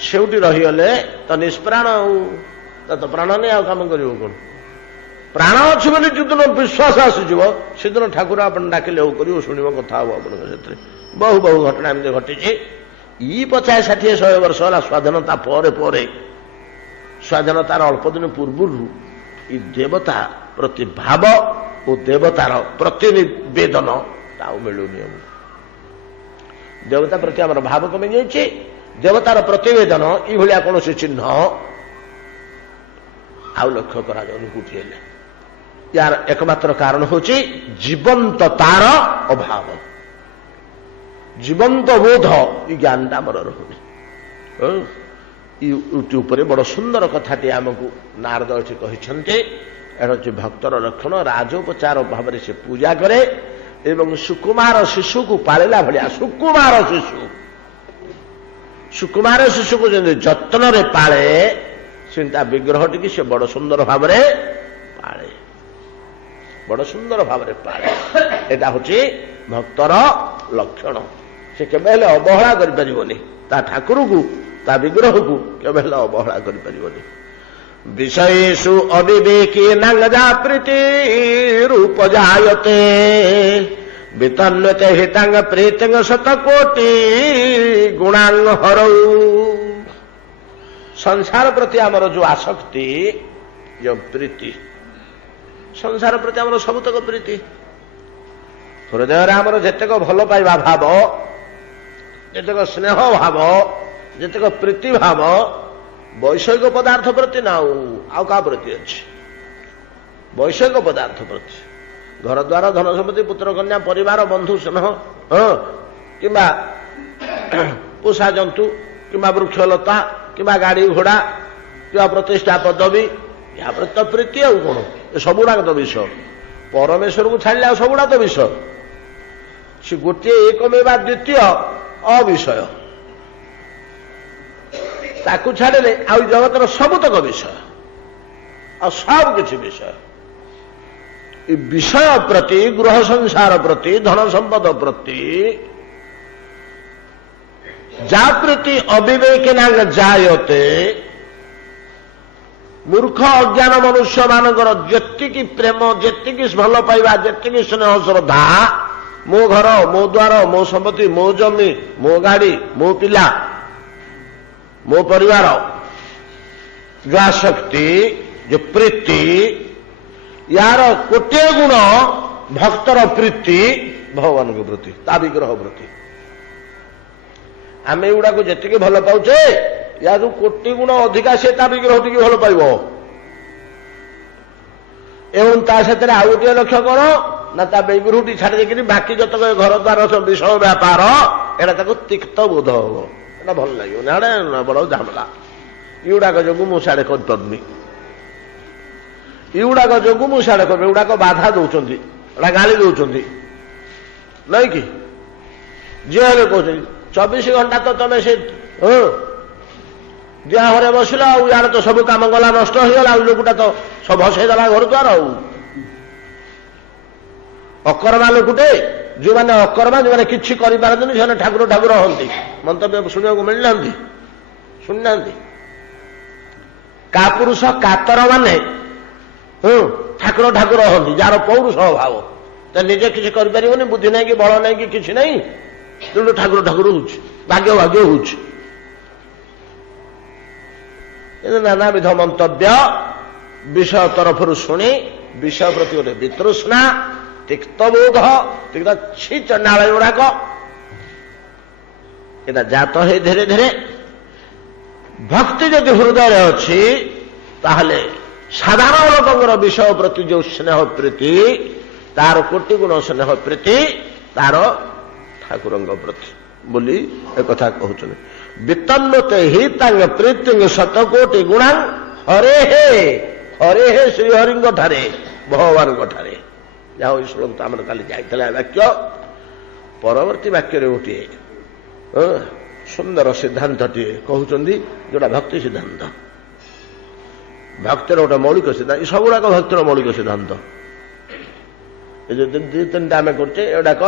ସେଉଠି ରହିଗଲେ ତ ନିଷ୍ପ୍ରାଣ, ଆଉ ତ ପ୍ରାଣ ନେଇ ଆଉ କାମ କରିବ କଣ? ପ୍ରାଣ ଅଛି ବୋଲି ଯୋଉଦିନ ବିଶ୍ୱାସ ଆସିଯିବ, ସେଦିନ ଠାକୁର ଆପଣ ଡାକିଲେ ହଉ କରିବ, ଶୁଣିବ, କଥା ହବ ଆପଣଙ୍କ ସେଥିରେ। ବହୁ ବହୁ ଘଟଣା ଏମିତି ଘଟିଛି। 50, 60, 100 ବର୍ଷ ହେଲା ସ୍ୱାଧୀନତା ପରେ ପରେ, ସ୍ୱାଧୀନତାର ଅଳ୍ପ ଦିନ ପୂର୍ବରୁ ଏଇ ଦେବତା ପ୍ରତି ଭାବ ଓ ଦେବତାର ପ୍ରତିନିବେଦନ ଆଉ ମିଳୁନି। ଦେବତା ପ୍ରତି ଆମର ଭାବ କମି ଯାଇଛି, ଦେବତାର ପ୍ରତିବେଦନ ଏଇଭଳିଆ କୌଣସି ଚିହ୍ନ ଆଉ ଲକ୍ଷ୍ୟ କରାଯାଉନି କୋଉଠି ହେଲେ। ୟାର ଏକମାତ୍ର କାରଣ ହେଉଛି ଜୀବନ୍ତତାର ଅଭାବ, ଜୀବନ୍ତ ବୋଧ ଏ ଜ୍ଞାନଟା ଆମର ରହୁନି। ଉପରେ ବଡ ସୁନ୍ଦର କଥାଟି ଆମକୁ ନାରଦ ଏଠି କହିଛନ୍ତି। ଏଟା ହେଉଛି ଭକ୍ତର ଲକ୍ଷଣ, ରାଜୋପଚାର ଭାବରେ ସେ ପୂଜା କରେ ଏବଂ ସୁକୁମାର ଶିଶୁକୁ ପାଳିଲା ଭଳିଆ, ସୁକୁମାର ଶିଶୁକୁ ଯେମିତି ଯତ୍ନରେ ପାଳେ, ସେମିତି ତା ବିଗ୍ରହଟିକି ସେ ବଡ ସୁନ୍ଦର ଭାବରେ ପାଳେ, ବଡ ସୁନ୍ଦର ଭାବରେ ପାଳେ। ଏଟା ହଉଛି ଭକ୍ତର ଲକ୍ଷଣ। ସେ କେବେ ହେଲେ ଅବହେଳା କରିପାରିବନି, ତା ଠାକୁରକୁ, ତା ବିଗ୍ରହକୁ କେବେ ହେଲେ ଅବହେଳା କରିପାରିବନି। ବିଷୟେଷୁ ଅବିବେକୀ ନାଙ୍ଗଜା ପ୍ରୀତି ରୂପ ଜାୟତେ ବିତନ୍ୱତେ ହିତାଙ୍ଗ ପ୍ରୀତିଙ୍ଗ ଶତକୋଟି ଗୁଣାଙ୍ଗ ହରଉ। ସଂସାର ପ୍ରତି ଆମର ଯୋଉ ଆସକ୍ତି, ଯୋଉ ପ୍ରୀତି, ସଂସାର ପ୍ରତି ଆମର ସବୁତକ ପ୍ରୀତି, ହୃଦୟରେ ଆମର ଯେତେକ ଭଲ ପାଇବା ଭାବ, ଯେତେକ ସ୍ନେହ ଭାବ, ଯେତେକ ପ୍ରୀତି ଭାବ ବୈଷୟିକ ପଦାର୍ଥ ପ୍ରତି ନା ଆଉ କାହା ପ୍ରତି ଅଛି? ବୈଷୟିକ ପଦାର୍ଥ ପ୍ରତି, ଘରଦ୍ୱାର, ଧନ ସମ୍ପତ୍ତି, ପୁତ୍ର କନ୍ୟା, ପରିବାର, ବନ୍ଧୁ ସ୍ନେହ, କିମ୍ବା ପୋଷା ଜନ୍ତୁ, କିମ୍ବା ବୃକ୍ଷଲତା, କିମ୍ବା ଗାଡି ଘୋଡା, କିମ୍ବା ପ୍ରତିଷ୍ଠା ପଦବୀ, ଏହା ପ୍ରତି ତ ପ୍ରୀତି। ଆଉ କଣ? ଏ ସବୁଗୁଡାକ ତ ବିଷୟ। ପରମେଶ୍ୱରକୁ ଛାଡ଼ିଲେ ଆଉ ସବୁଗୁଡା ତ ବିଷୟ। ସେ ଗୋଟିଏ ଏକମେବା ଦ୍ୱିତୀୟ ଅବିଷୟ, ତାକୁ ଛାଡ଼ିଲେ ଆଉ ଜଗତର ସବୁତକ ବିଷୟ, ଆଉ ସବୁ କିଛି ବିଷୟ। विषय प्रति गृह संसार प्रति धन संपद प्रति जा प्रति अविवेकिना जायते मूर्ख अज्ञान मनुष्य मानकर जेतिकी प्रेम जेतिकी भल पाइबा जेतिकी स्नेह श्रद्धा मो घर मो द्वार मो संपत्ति मो जमी मो गाड़ी मो पिला मो परिवार जो आसक्ति जो प्रीति यार कोटे गुण भक्तर प्रीति भगवान के प्रति ता विग्रह प्रति आम एगुड़ा को जी भल पाचे या कोटि गुण अधिका से विग्रह टी भल पाइब एवं ता साथ आउ गोटे लक्ष्य कौन ना ता विग्रह टी छाड़ी देकर बाकी जतक घर द्वार विषय व्यापार एटा तिक्त बोध हम भल लगे ना बड़ झमेला युड़ाक जो मुझे करनी युड़ाक जो मुझे कर युड़ाक बाधा दौरान एटा गाली दौरान नहीं कि जी हे कहते 24 घंटा तो तुम से दिहरे बसिल यार तो सब कम गला नष्ट हो गला लोकटा तो सब भसईदेला घर द्वार अकर्मा लोकटे जो मैंने अकर्मा जो मैंने किसी करपारती से ठाकुर ठाकुर हमें मंतव्य शुणा मिलना शुणुना का पुरुष कातर माने ठाकुर ठाकुर हमें जार पौरुष भाव तो निजे किसी कर बुद्धि नहीं कि बल नहीं कि किसी नहीं तेणु ठाकुर ठाकुर हो भाग्य भाग्य हो नानाविध मंतव्य विषय तरफ शुणी विषय प्रति गोटे वितृष्णा तिक्तबोध तिक्त छि चंडाल गुड़ाक एटा जात है धीरे धीरे भक्ति जदि हृदय अच्छी ताहले साधारण लोकंर विषय प्रति जो स्नेह प्रीति तार कोटि गुण स्नेह प्रीति तार ठाकुर प्रति बोली एक कथा कहते वितन्नते ही तांग प्रीति शतकोटि गुणा हरे हे श्रीहरि ठारे भगवान ठारे जाओ श्लोक तो आम काली जाइए वाक्य परवर्ती वाक्य गोटे सुंदर सिद्धांत टे कहते जोटा भक्ति सिद्धांत भक्तिर गोटे मौलिक सिद्धांत सबुड़ाक भक्तिर मौलिक सिद्धांत ये दी तीन आम करक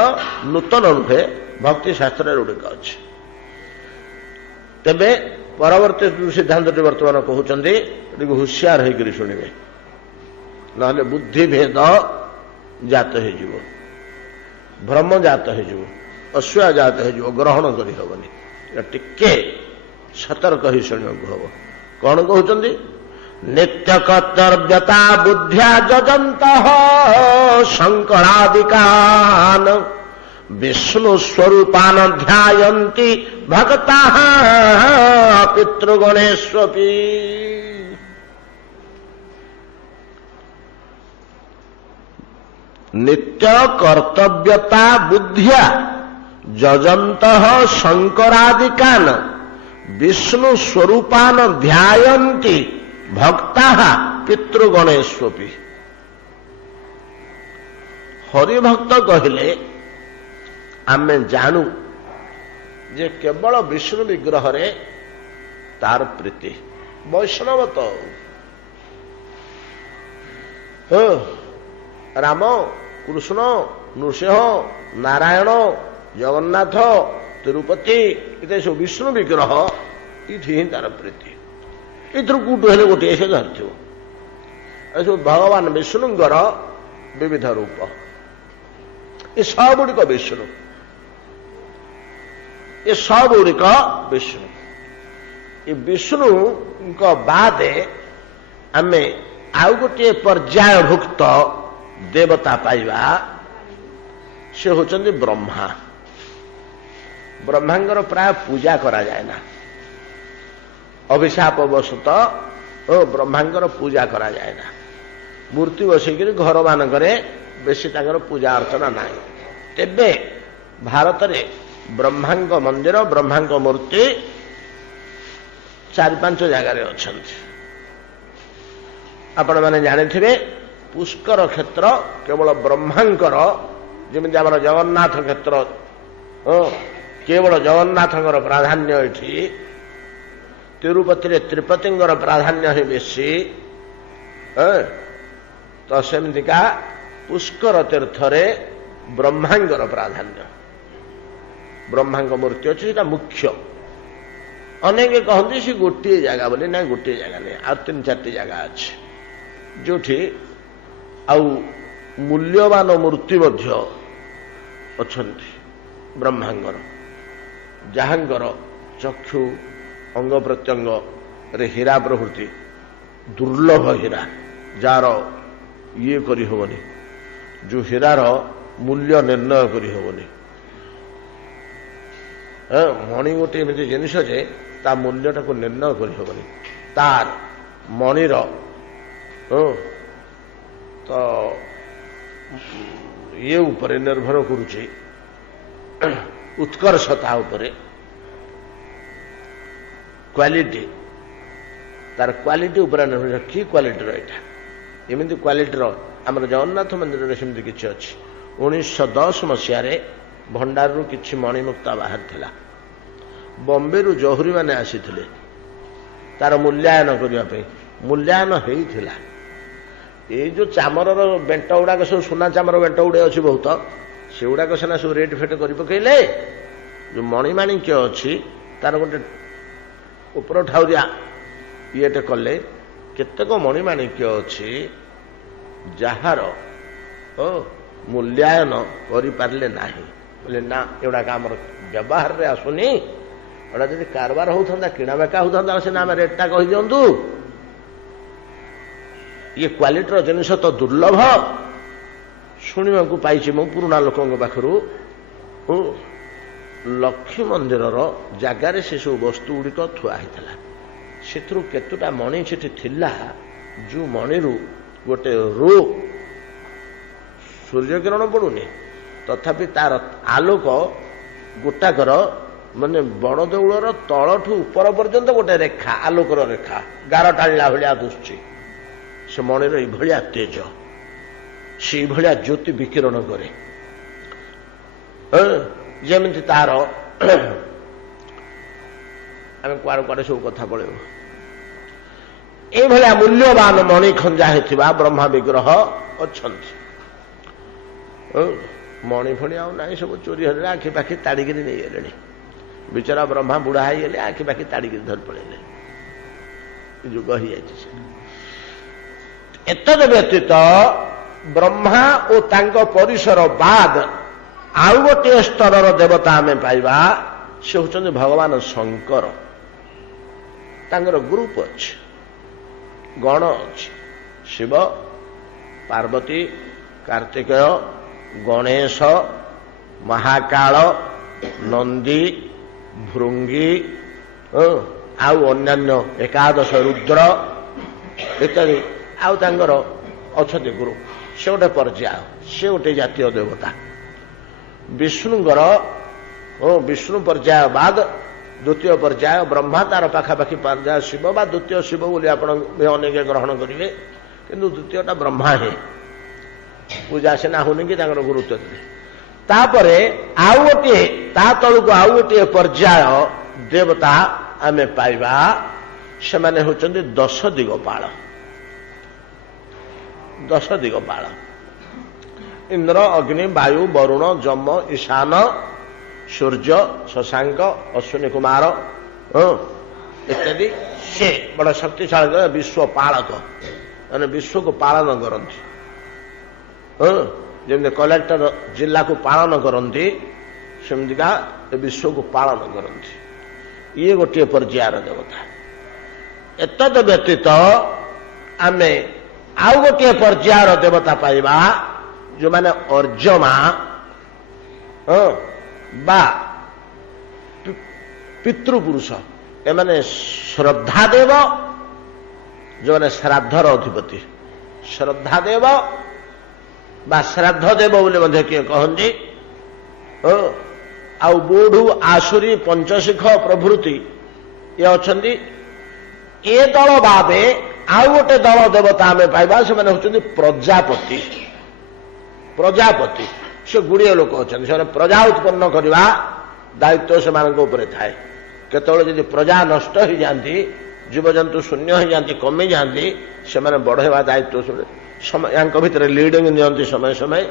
नूतन रूपे भक्ति शास्त्र गुड़िक अच्छे तेरे परवर्ती सिद्धांत बर्तमान कहते हुशियार होकर शुणे ना बुद्धि भेद जात हो भ्रम जात हो अश्वा जात हो ग्रहण करहबनी टिके सतर्क ही शुणा हम कौन कहते नित्य कर्तव्यता बुद्धिया जजंत शंकरादिकान विष्णु स्वरूपान ध्यायन्ति भक्ता पितृगणेश्वपि नित्य कर्तव्यता बुद्धिया जजंत शंकरादिकान विष्णु स्वरूपान ध्यायन्ति भक्ता पितृगणेश्वपि हरिभक्त कहले आमे जानू जे केवल विष्णु विग्रह रे तार प्रीति वैष्णव तो राम कृष्ण नृसिंह नारायण जगन्नाथ तिरुपति ये सब विष्णु विग्रह ये तार प्रीति इधर कूटू हेले गोटे से धरथिव सब भगवान विष्णुंकर विविध रूप ये सबुड़िक विष्णु ये सबुड़िक विष्णु ये विष्णु बादे आमे आउ गोटे पर्यायभुक्त देवता पाइबा से होचंदी ब्रह्मा ब्रह्मांगर प्राय पूजा करा जाए ना अभिशाप बसत ब्रह्मांगर पूजा करा जाए ना मूर्ति बसैक घर मानकरे बेसी तांकर पूजा अर्चना ना तेबे भारत रे ब्रह्मांग मंदिर ब्रह्मांग मूर्ति 4-5 जगार अच्छा आपण मैंने जाने पुष्कर क्षेत्र केवल ब्रह्मांकर जमी आम जगन्नाथ क्षेत्र केवल जगन्नाथंकर प्राधान्य ये तिरुपति त्रिपतिंगर प्राधान्य ही बेसी तो सेमतिका पुष्कर तीर्थरे ब्रह्मांगर प्राधान्य ब्रह्मांग मूर्ति अच्छी सेटा मुख्य अनेक कहते सी गोटे जगह बोले ना गोटे जगह नहीं आ 3-4 जगह अच्छे जो मूल्यवान मूर्ति अच्छा ब्रह्मांगर जहांगर चक्षु अंग प्रत्यंग रे हीरा प्रभृति दुर्लभ हीरा जार ये करी होबनी जो हीरार मूल्य निर्णय करी होबनी मणि गोटे एमती जिनिस जे ता मूल्यटा को निर्णय करी होबनी तार मणिर तो ये ऊपर निर्भर करुची उत्कर्षता उपरे क्वालिटी तार क्वालिटी ऊपर निर्भर कि क्वालिटी रहा एमती क्वालिटी आम जगन्नाथ मंदिर सेमती किसी अच्छी 1910 मसीह भंडार किसी मणिमुक्ता बाहर थिला बॉम्बे रु जहुरी माने आसी तार मूल्यांकन करने मूल्यांकन होता ये जो चामर बेंट गुड़ाक सब सुना चामर बेंट गुड़े अच्छी बहुत से गुड़ाक सीना सब रेट फेट कर पकईले जो मणिमाणिक्य अच्छी तार गोटे उपर ठाउरिया ये कले केतेक मणिमाणिक्य अच्छी जार मूल्यांकन करें ना बोले ना एगुड़ाक आम व्यवहार रे आसुनी एटा जब कारबार होता किणा बेका होता सीना आम रेटा कही दिंतु ये क्वालिटर जिनिस तो दुर्लभ शुणा पाई मु पुराणा लोकों पाखु लक्ष्मी मंदिर जगार से सब वस्तु गुड़िक थुआई से केतुटा मणि से जो मणिरू गोटे रो सूर्य किरण पड़ुनी तथापि तार आलोक गोटाकर माने बड़ देउलर तलठू ऊपर पर्यंत गोटे रेखा आलोकर रेखा गार टाणिला भाया दुश्ची से मणिर ये तेज से भाया ज्योति विकिरण करे जमी तार आम कुआड़े कुआड़े सब कथा पड़े ये मूल्यवान मणि खंजा होता ब्रह्मा विग्रह अच्छा मणि फणी ना सब चोरी हल आखि पाखि ताड़िकी नहीं गले बिचरा ब्रह्मा बुढ़ा हो गले आखि पाखि ताड़िकी धर पड़े जुग ही एतद व्यतीत ब्रह्मा और तांको परिसर बाद आउ गोटे स्तर देवता आम पाइबा से होचंदी भगवान शंकर तांकर ग्रुप अच्छे गण अच्छे शिव पार्वती कार्तिकेय गणेश महाकाल नंदी भृंगी आउ अन्यान्य एकादश रुद्र इत्यादि आउ तांकर अच्छे गुरु से गोटे पर्याय से गोटे जातीय देवता विष्णुଙ୍କର विष्णु पर्याय बाद द्वितीय पर्याय ब्रह्मा तार पाखापाखि पर्याय शिव बा द्वितीय शिव बोली आपण अनेक ग्रहण करेंगे किंतु द्वितीयटा ब्रह्मा है पूजा सीना होनी कि गुरुत्व देते तापरे आउ गोटे ता तलू आउ गोटे पर्याय देवता आम पाइबा से माने होचंदी 10 दिगपाल 10 दिगपाल इंद्र अग्नि वायु वरुण जम ईशान सूर्य शशांक अश्विनी कुमार इत्यादि से बड़ा शक्तिशाली विश्व पालक मैंने विश्व को पालन करती जमी कलेक्टर जिला को पालन करती सेमतिका विश्व को पालन करती ये गोटे पर्यायर देवता एतद व्यतीत आम आउ गोटे पर्यायर देवता पाइबा जो माने अर्जमा बा पितृपुरुष ए माने श्रद्धा देव जो माने श्राद्धर अधिपति श्रद्धा देव बा श्राद्ध देव बोले मध्य किए कहते आउ बोढ़ू आसुरी पंचशिख प्रभृति ये अच्छी ए दल बाबे आउ गोटे दल देवता आम पाइबा से माने होचंदी प्रजापति प्रजापति से गुड़िए लोक अच्छा से प्रजा उत्पन्न करने दायित्व से थाए केतବେଳେ यदि प्रजा नष्ट हो जाती जीवजंतु शून्य हो जाती कमी जाती से बढ़ेवा दायित्व भितर लिडिंग नियंती समय समय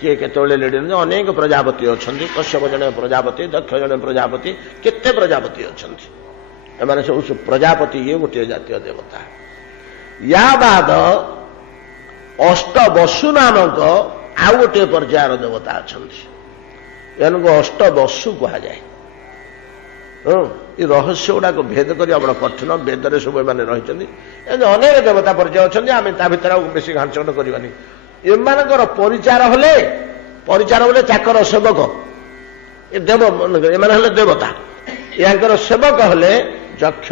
किए केतବେଳେ लिडिंग अनेक प्रजापति अच्छा कश्यप जड़े प्रजापति दक्ष जड़े प्रजापति केते प्रजापति अच्छा एम सब प्रजापति ये गोटे जातीय देवता या बाद अष्ट वसु नामक आउ गोटे पर्यायर देवता अच्छा एनको अष्ट वसु कह जाए ये रहस्य गुड़ाक भेद कर बड़ा कठिन वेदरे सब एम रही अनेक देवता पर्याय अच्छा आम ता भर बेस घांचगट करवानी एमानकर परिचार हेले चाकर सेवक देव एम देवता यांकर सेवक हेले यक्ष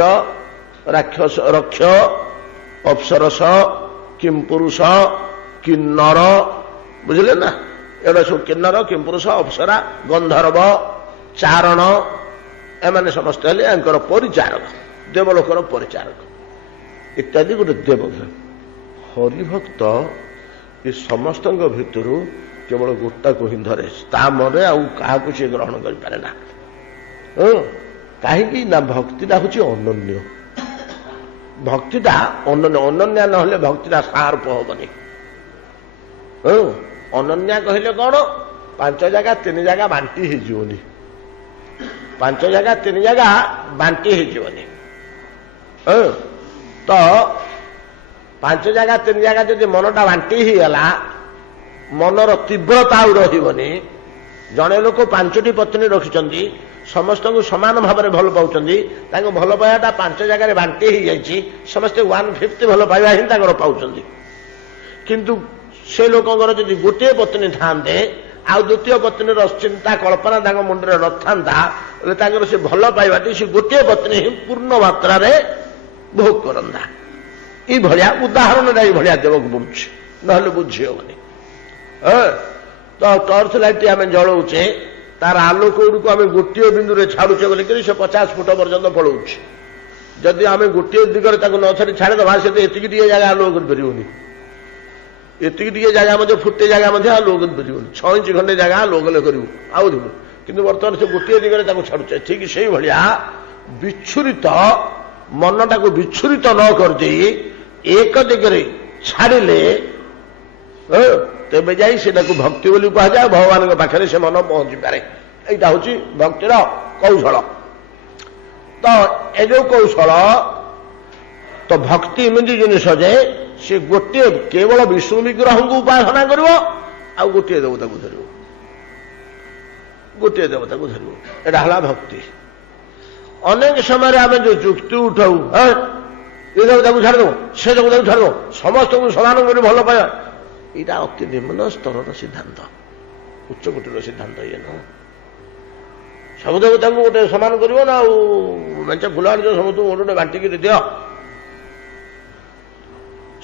राक्षस रक्ष अप्सरस किमपुरुष किन्नर बुझे ना एवं सब किन्नर किमपुरुष अप्सरा गंधर्व चारण एमाने समस्त हेले यांकर परिचारक देवलोकर परिचारक इत्यादि गोटे देव हरिभक्त ये समस्त भितर केवल गोटा को ही धरे ता मन क्या ग्रहण करें ना कहीं भक्तिटा हूँ अनन्य भक्तिटा अनन्य अनन्या ना भक्तिटा सार्प हेनी अनन्या कहले कौन 5 जगह 3 जगह बांटी होनी 5 जगह 3 जगह बांटी होनी तो 5 जगह 3 जगह जब मनटा बांटी होगा मनर तीव्रता रही जड़े लोक 5टी पत्नी रखिंट समस्त को समान भाव में भल पाँच भल पाइबाटा 5 जगह बांटी हो जाए समस्ते 1/5 भल पाइबा ही पाँच किंतु से लोकंर जब गोटे पत्नी था द्वितीय पत्नी चिंता कल्पना मुंडे न था से भल पाइबाटी से गोटे पत्नी ही पूर्ण मात्रा भोग करता ये भाया उदाहरण भाया देवक बुझे ना बुझी हेनी तो टर्च लाइट आम जलाऊे तार आलोक गुड़ आम गोटे बिंदु में छाड़ुचे बोलिक से 50 फुट पर्यंत पलाऊे जदि आम गोटे दिगरे न छाड़ी छाड़ीदा से एतिक जगह आलोक करनी एतिक जगह फुटे जगह आलोक कर 6 इंच खंडे जगह आलोक करूँ आउ कि बर्तमान से गोटे दिगरे छाड़ुचे ठीक से भाया विच्छुरित मनटा को विच्छुरित न कर एक दिगरे छाड़िले तेज जा भक्ति बोली कहुए भगवान पाखे से मन पहुंची पारे यहाँ हूँ भक्तिर कौशल तो ए जो कौशल तो भक्ति एमती जिनिस जे सी गोटे केवल विष्णु विग्रह को उपासना कर गोटे देवता को धर गोटे देवता को धर एटा भक्ति अनेक समय आम जो जुक्ति उठाऊ ये देवता को छाड़ से देवता को छाड़ समस्त को समान कर भल पाया यहाँ अति निम्न स्तर सिद्धांत उच्चकोटर सिद्धांत ये न सब देवता को गोटे सामान कर मेचे फुल आड़ समस्त गोटे बांटिक दि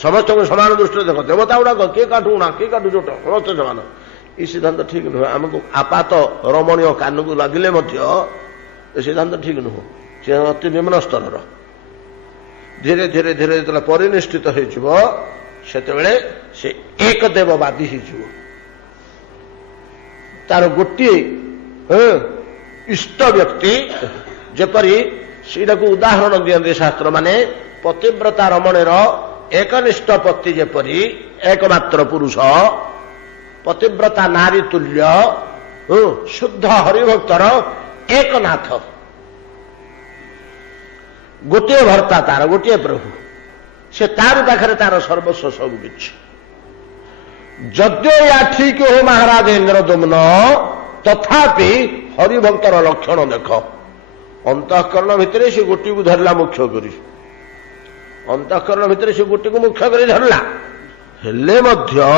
समस्त को सामान दृष्टि देख देवता गुड़ाक किए काटुना किए काटु जोट समस्त सामान ये सिद्धांत ठीक नुह आमको आपात रमणीय कान को लगिले सिद्धांत ठीक नुह से अति निम्न स्तर धीरे धीरे धीरे जो परिनिष्ठित हो से एक देववादी तार गोटे इष्ट व्यक्ति जपरी सीटा को उदाहरण दियंती शास्त्र माने पतिव्रता रमणीर एकनिष्ठ पति जेपरी एकमात्र पुरुष पतिव्रता नारी तुल्य शुद्ध हरिभक्तर एकनाथ गोटे भर्ता तार गोटे प्रभु से तार पाखे तार सर्वस्व सब किछि जद्यो या ठीक हो महाराज इंद्रदुम्न तथापि हरिभक्तर लक्षण देख अंतःकरण भितर से गोटी को धरला मुख्य करी अंतःकरण भितर से गोटी को मुख्य करी धरला हेले मध्य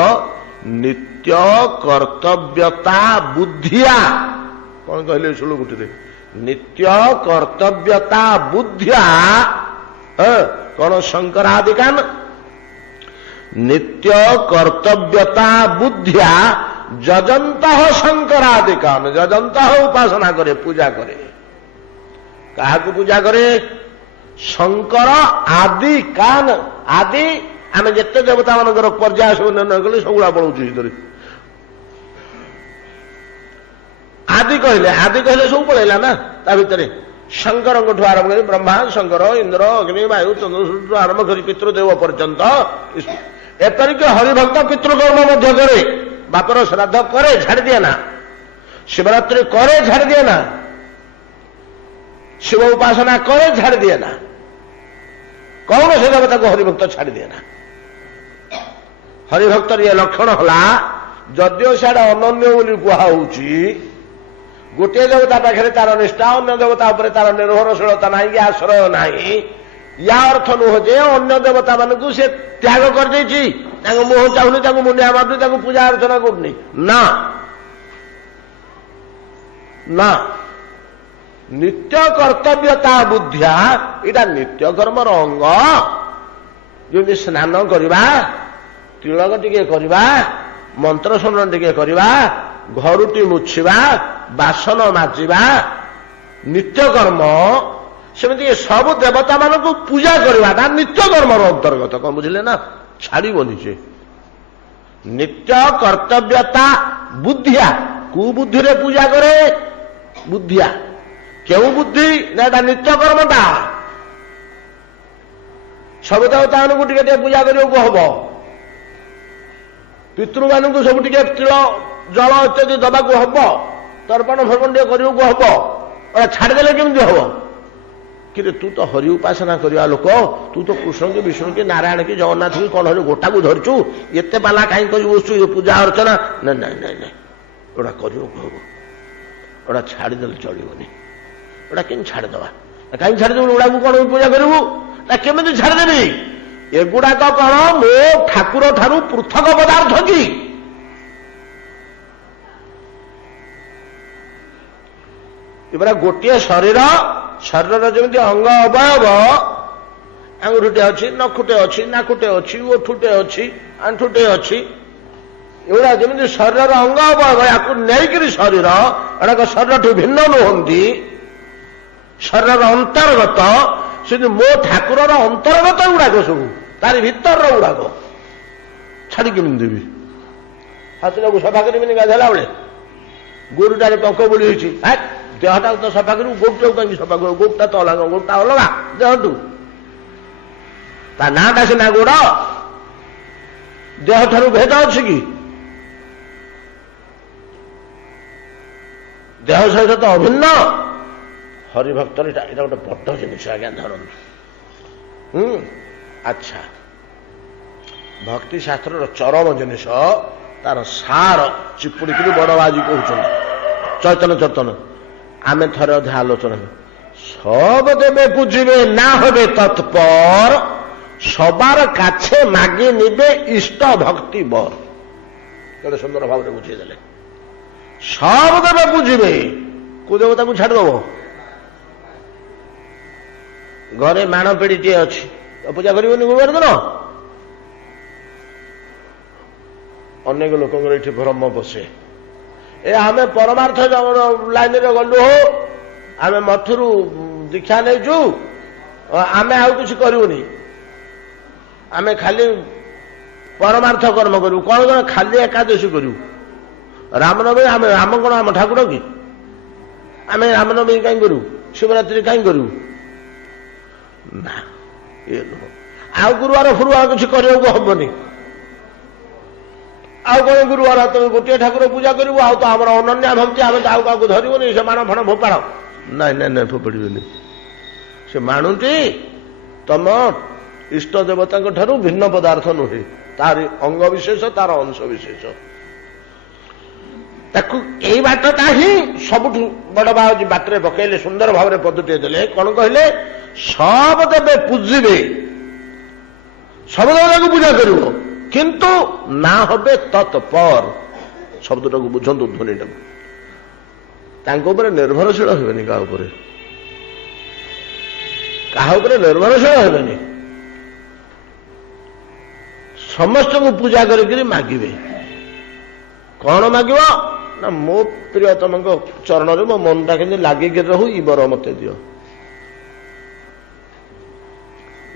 नित्य कर्तव्यता बुद्धिया कौन कहले शुणु गोटी नित्य कर्तव्यता बुद्धिया कौन शंकरादिकान नित्य कर्तव्यता बुद्धिया जजंत शंकरादिकान जजंत उपासना करे पूजा करे कहा पूजा करे शंकर आदि कान आदि आम जिते देवता मानकर पर्याय सब निर्णय कले सबुला पलाऊ आदि कहले सब पलैला ना ता भितर शंकर आरंभ कर ब्रह्मा शंकर इंद्र अग्नि वायु चंद्र सूर्य आरंभ कर पितृदेव पर्यंत ଏପରିକି ହରିଭକ୍ତ ପିତୃକର୍ମ ମଧ୍ୟ କରେ, ବାପର ଶ୍ରାଦ୍ଧ କରେ, ଛାଡ଼ି ଦିଏ ନା, ଶିବରାତ୍ରି କରେ, ଛାଡ଼ି ଦିଏ ନା, ଶିବ ଉପାସନା କରେ, ଛାଡ଼ି ଦିଏ ନା, କୌଣସି ଦେବତାକୁ ହରିଭକ୍ତ ଛାଡ଼ି ଦିଏ ନା। ହରିଭକ୍ତର ଇଏ ଲକ୍ଷଣ ହେଲା, ଯଦିଓ ସିଆଡେ ଅନନ୍ୟ ବୋଲି କୁହାହଉଛି, ଗୋଟିଏ ଦେବତା ପାଖରେ ତାର ନିଷ୍ଠା, ଅନ୍ୟ ଦେବତା ଉପରେ ତାର ନିର୍ଭରଶୀଳତା ନାହିଁ କି ଆଶ୍ରୟ ନାହିଁ, ୟା ଅର୍ଥ ନୁହଁ ଯେ ଅନ୍ୟ ଦେବତା ମାନଙ୍କୁ ସେ ତ୍ୟାଗ କରିଦେଇଛି, ତାଙ୍କୁ ମୁହଁ ଚାହୁଁନି, ତାଙ୍କୁ ମୁଣ୍ଡିଆ ମାରୁନି, ତାଙ୍କୁ ପୂଜା ଅର୍ଚ୍ଚନା କରୁନି। ନା ନା, ନିତ୍ୟ କର୍ତ୍ତବ୍ୟତା ବୁଦ୍ଧିଆ, ଏଇଟା ନିତ୍ୟ କର୍ମର ଅଙ୍ଗ। ଯେମିତି ସ୍ନାନ କରିବା, ତିଳକ ଟିକେ କରିବା, ମନ୍ତ୍ର ଶ୍ରବଣ ଟିକେ କରିବା, ଘରୁଟି ମୁଛିବା, ବାସନ ମାଜିବା, ନିତ୍ୟକର୍ମ, ସେମିତି ସବୁ ଦେବତା ମାନଙ୍କୁ ପୂଜା କରିବାଟା ନିତ୍ୟକର୍ମର ଅନ୍ତର୍ଗତ। କଣ ବୁଝିଲେ ନା? ଛାଡ଼ିବନି ସେ। ନିତ୍ୟ କର୍ତ୍ତବ୍ୟତା ବୁଦ୍ଧିଆ, କୋଉ ବୁଦ୍ଧିରେ ପୂଜା କରେ? ବୁଦ୍ଧିଆ। କେଉଁ ବୁଦ୍ଧି? ନା ଏଟା ନିତ୍ୟକର୍ମଟା। ସବୁ ଦେବତାମାନଙ୍କୁ ଟିକେ ଟିକେ ପୂଜା କରିବାକୁ ହବ, ପିତୃମାନଙ୍କୁ ସବୁ ଟିକେ ତିଳ ଜଳ ଇତ୍ୟାଦି ଦବାକୁ ହବ, ତର୍ପଣ ଫର୍ପଣ ଟିକେ କରିବାକୁ ହବ। ଛାଡ଼ିଦେଲେ କେମିତି ହବ? କିନ୍ତୁ ତୁ ତ ହରି ଉପାସନା କରିବା ଲୋକ, ତୁ ତ କୃଷ୍ଣ କି ବିଷ୍ଣୁ କି ନାରାୟଣ କି ଜଗନ୍ନାଥ କି କଣ ହରି ଗୋଟାକୁ ଧରିଛୁ, ଏତେ ପାଲା କାହିଁ କରି ବସୁଛୁ ପୂଜା ଅର୍ଚ୍ଚନା? ନାଇଁ ନାଇଁ ନାଇଁ ନାଇଁ, ଏଗୁଡ଼ା କରିବାକୁ ହବ, ଏଗୁଡ଼ା ଛାଡ଼ିଦେଲେ ଚଳିବନି। ଏଗୁଡ଼ା କେମିତି ଛାଡ଼ିଦେବା? କାହିଁକି ଛାଡ଼ିଦେବୁ? ଏଗୁଡ଼ାକୁ କଣ ପୂଜା କରିବୁ? ନା କେମିତି ଛାଡ଼ିଦେବି? ଏଗୁଡ଼ାକ କଣ ମୋ ଠାକୁର ଠାରୁ ପୃଥକ ପଦାର୍ଥ କି? ଏଗୁଡ଼ା ଗୋଟିଏ ଶରୀର, ଶରୀରର ଯେମିତି ଅଙ୍ଗ ଅବୟବ, ଆଙ୍ଗୁଠିଟେ ଅଛି, ନଖୁଟେ ଅଛି, ନାକୁଟେ ଅଛି, ଓଠୁଟେ ଅଛି, ଆଣ୍ଠୁଟେ ଅଛି, ଏଗୁଡ଼ା ଯେମିତି ଶରୀରର ଅଙ୍ଗ ଅବୟବ, ୟାକୁ ନେଇକରି ଶରୀର, ଏଗୁଡ଼ାକ ଶରୀରଠୁ ଭିନ୍ନ ନୁହନ୍ତି, ଶରୀରର ଅନ୍ତର୍ଗତ। ସେମିତି ମୋ ଠାକୁରର ଅନ୍ତର୍ଗତ ଗୁଡ଼ାକ ସବୁ, ତାରି ଭିତରର ଗୁଡ଼ାକ ଛାଡ଼ି କେମିତି ଦେବି? ହାତଟାକୁ ସଫା କରିବିନି ଗାଧେଇଲା ବେଳେ? ଗୋରୁଟାରେ ପଙ୍କ ବୁଲି ହେଇଛି, ଦେହଟାକୁ ତ ସଫା କରିବୁ, ଗୋଟଟାକୁ କାହିଁକି ସଫା କରିବୁ? ଗୋଟଟା ତ ଅଲଗା, ଗୋଟଟା ଅଲଗା ଦେହଠୁ। ତା ନାଁଟା ସିନା ଗୋଡ଼, ଦେହଠାରୁ ଭେଦ ଅଛି କି? ଦେହ ସହିତ ତ ଅଭିନ୍ନ। ହରିଭକ୍ତର ଏଇଟା ଗୋଟେ ବଡ ଜିନିଷ ଆଜ୍ଞା, ଧରନ୍ତୁ। ଆଚ୍ଛା, ଭକ୍ତି ଶାସ୍ତ୍ରର ଚରମ ଜିନିଷ, ତାର ସାର ଚିପୁଡ଼ିକିରି ବଡ ବାଜି କହୁଛନ୍ତି ଚୈତନ୍ୟ ଚୈତନ୍ୟ। ଆମେ ଥରେ ଅଧେ ଆଲୋଚନା, সব দেবে বুঝিবে না হবে তৎপর, সবার কাছে মাগি নিবে ইষ্ট ভক্তি বর। কেড়ে সুন্দর ভাবে বুঝিয়ে দেলে। সব দেবে বুঝিবে, কোন দেবতাকে ছাড়িদেব? ঘরে মাণ পেড়িটিଏ ଅଛି, ପୂଜା କରିବନି ଗୁରୁବାର ଦିନ? ଅନେକ ଲୋକଙ୍କର ଏଠି ଭ୍ରମ ବସେ, ଏ ଆମେ ପରମାର୍ଥ ଲାଇନରେ ଗଲୁ, ହୋ ଆମେ ମଠରୁ ଦୀକ୍ଷା ନେଇଛୁ, ଆମେ ଆଉ କିଛି କରିବୁନି, ଆମେ ଖାଲି ପରମାର୍ଥ କର୍ମ କରିବୁ। କଣ କଣ? ଖାଲି ଏକାଦଶୀ କରିବୁ, ରାମନବମୀ। ଆମେ ରାମ କଣ ଆମ ଠାକୁର କି? ଆମେ ରାମନବମୀ କାହିଁ କରିବୁ? ଶିବରାତ୍ରି କାହିଁ କରିବୁ? ନା, ଇଏ ନୁହଁ। ଆଉ ଗୁରୁବାର ଫୁରୁବାର କିଛି କରିବାକୁ ହବନି। ଆଉ କଣ ଗୁରୁବାର? ତମେ ଗୋଟିଏ ଠାକୁର ପୂଜା କରିବୁ, ଆଉ ତ ଆମର ଅନନ୍ୟା ଭକ୍ତି, ଆମେ ତ ଆଉ କାହାକୁ ଧରିବୁନି। ସେ ମାଣ ଫାଣ ଫୋପାଡ଼? ନାଇଁ ନାଇଁ ନାଇଁ, ଫୋପାଡ଼ିବେନି। ସେ ମାଣୁଟି ତମ ଇଷ୍ଟ ଦେବତାଙ୍କ ଠାରୁ ଭିନ୍ନ ପଦାର୍ଥ ନୁହେଁ, ତାର ଅଙ୍ଗ ବିଶେଷ, ତାର ଅଂଶ ବିଶେଷ। ତାକୁ ଏଇ ବାଟଟା ହିଁ ସବୁଠୁ ବଡ ବାଟରେ ପକେଇଲେ, ସୁନ୍ଦର ଭାବରେ ପଦଟିଏ ଦେଲେ। କଣ କହିଲେ? ସବ ଦେବେ ପୂଜିବେ, ସବୁ ଦେବତାକୁ ପୂଜା କରିବ, କିନ୍ତୁ ନା হবে ତତ୍ପର। ଶବ୍ଦଟାକୁ ବୁଝନ୍ତୁ, ଧ୍ୱନିଟାକୁ। ତାଙ୍କ ଉପରେ ନିର୍ଭରଶୀଳ ହେବେନି, କାହା ଉପରେ ନିର୍ଭରଶୀଳ ହେବେନି। ସମସ୍ତଙ୍କୁ ପୂଜା କରିକିରି ମାଗିବେ। କଣ ମାଗିବ? ନା ମୋ ପ୍ରିୟତମଙ୍କ ଚରଣରେ ମୋ ମନଟା କେମିତି ଲାଗିକି ରହୁ, ଇ ବର ମତେ ଦିଅ।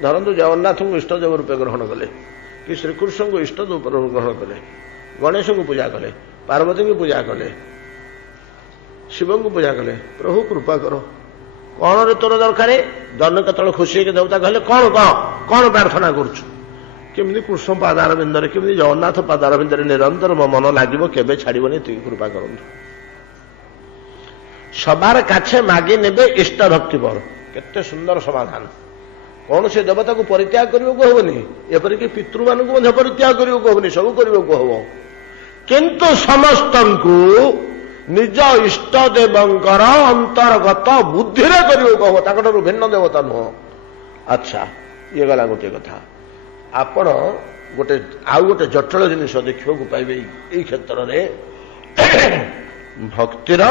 ଧରନ୍ତୁ ଜଗନ୍ନାଥଙ୍କୁ ଇଷ୍ଟଦେବ ରୂପେ ଗ୍ରହଣ କଲେ, କି ଶ୍ରୀକୃଷ୍ଣଙ୍କୁ ଇଷ୍ଟଦେବ ରୂପେ ଗ୍ରହଣ କଲେ, ଗଣେଶଙ୍କୁ ପୂଜା କଲେ, ପାର୍ବତୀଙ୍କୁ ପୂଜା କଲେ, ଶିବଙ୍କୁ ପୂଜା କଲେ। ପ୍ରଭୁ କୃପା କର, କଣରେ ତୋର ଦରକାର? ଜନ କେତେବେଳେ ଖୁସି ହେଇକି ଦେବତା କହିଲେ, କଣ କଣ କଣ ପ୍ରାର୍ଥନା କରୁଛୁ? केमती कृष्ण पादारविंदरे केमती जगन्नाथ पादारविंदरे निरंतर मो मन लगे केबे छाड़बनी तुई कृपा कर सबार काछे मागी नेबे इष्ट भक्ति पर केते सुंदर समाधान कौन से देवता को परित्याग करने को हेनी एपरिक पितृ मान परित्याग करने को हेनी सब करने को हम किंतु समस्त निज इष्ट देवंकर अंतर्गत बुद्धि करने को हम ताकू भिन्न देवता नुह अच्छा ये गला गोटे कथा आपण गोटे आउ गोटे जटिल जिनिस देखा पाइबे ये क्षेत्र में भक्तिर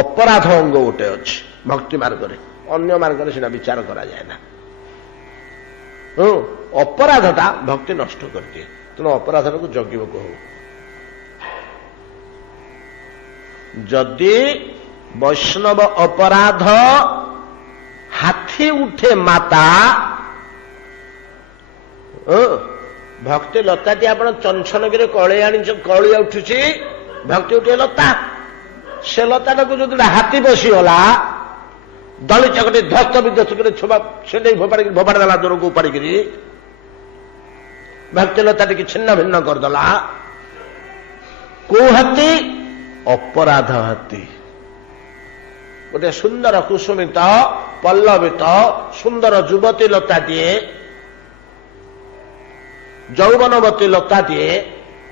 अपराध अंग गोटे अच्छी भक्ति मार्ग अन्य मार्ग सीना विचार करा जाए ना अपराधटा भक्ति नष्ट कर दिए तेणु अपराध को जगिब हो जदि वैष्णव अपराध हाथी उठे माता भक्ति लताटी आप चंचनगिरी कले आनी कलिया उठुची भक्ति उठे लता से लताटा को जो हाथी बसीगला दली चकटी ध्वस्त विध्वस्त कर छुआ से फोपाड़ी देला दूर को उपाड़ी भक्ति लताटी की छिन्न भिन्न करदेला को हाथी अपराध हाथी गोटे सुंदर कुसुमित पल्लवित सुंदर युवती लताटीए जौवनवती लताटीए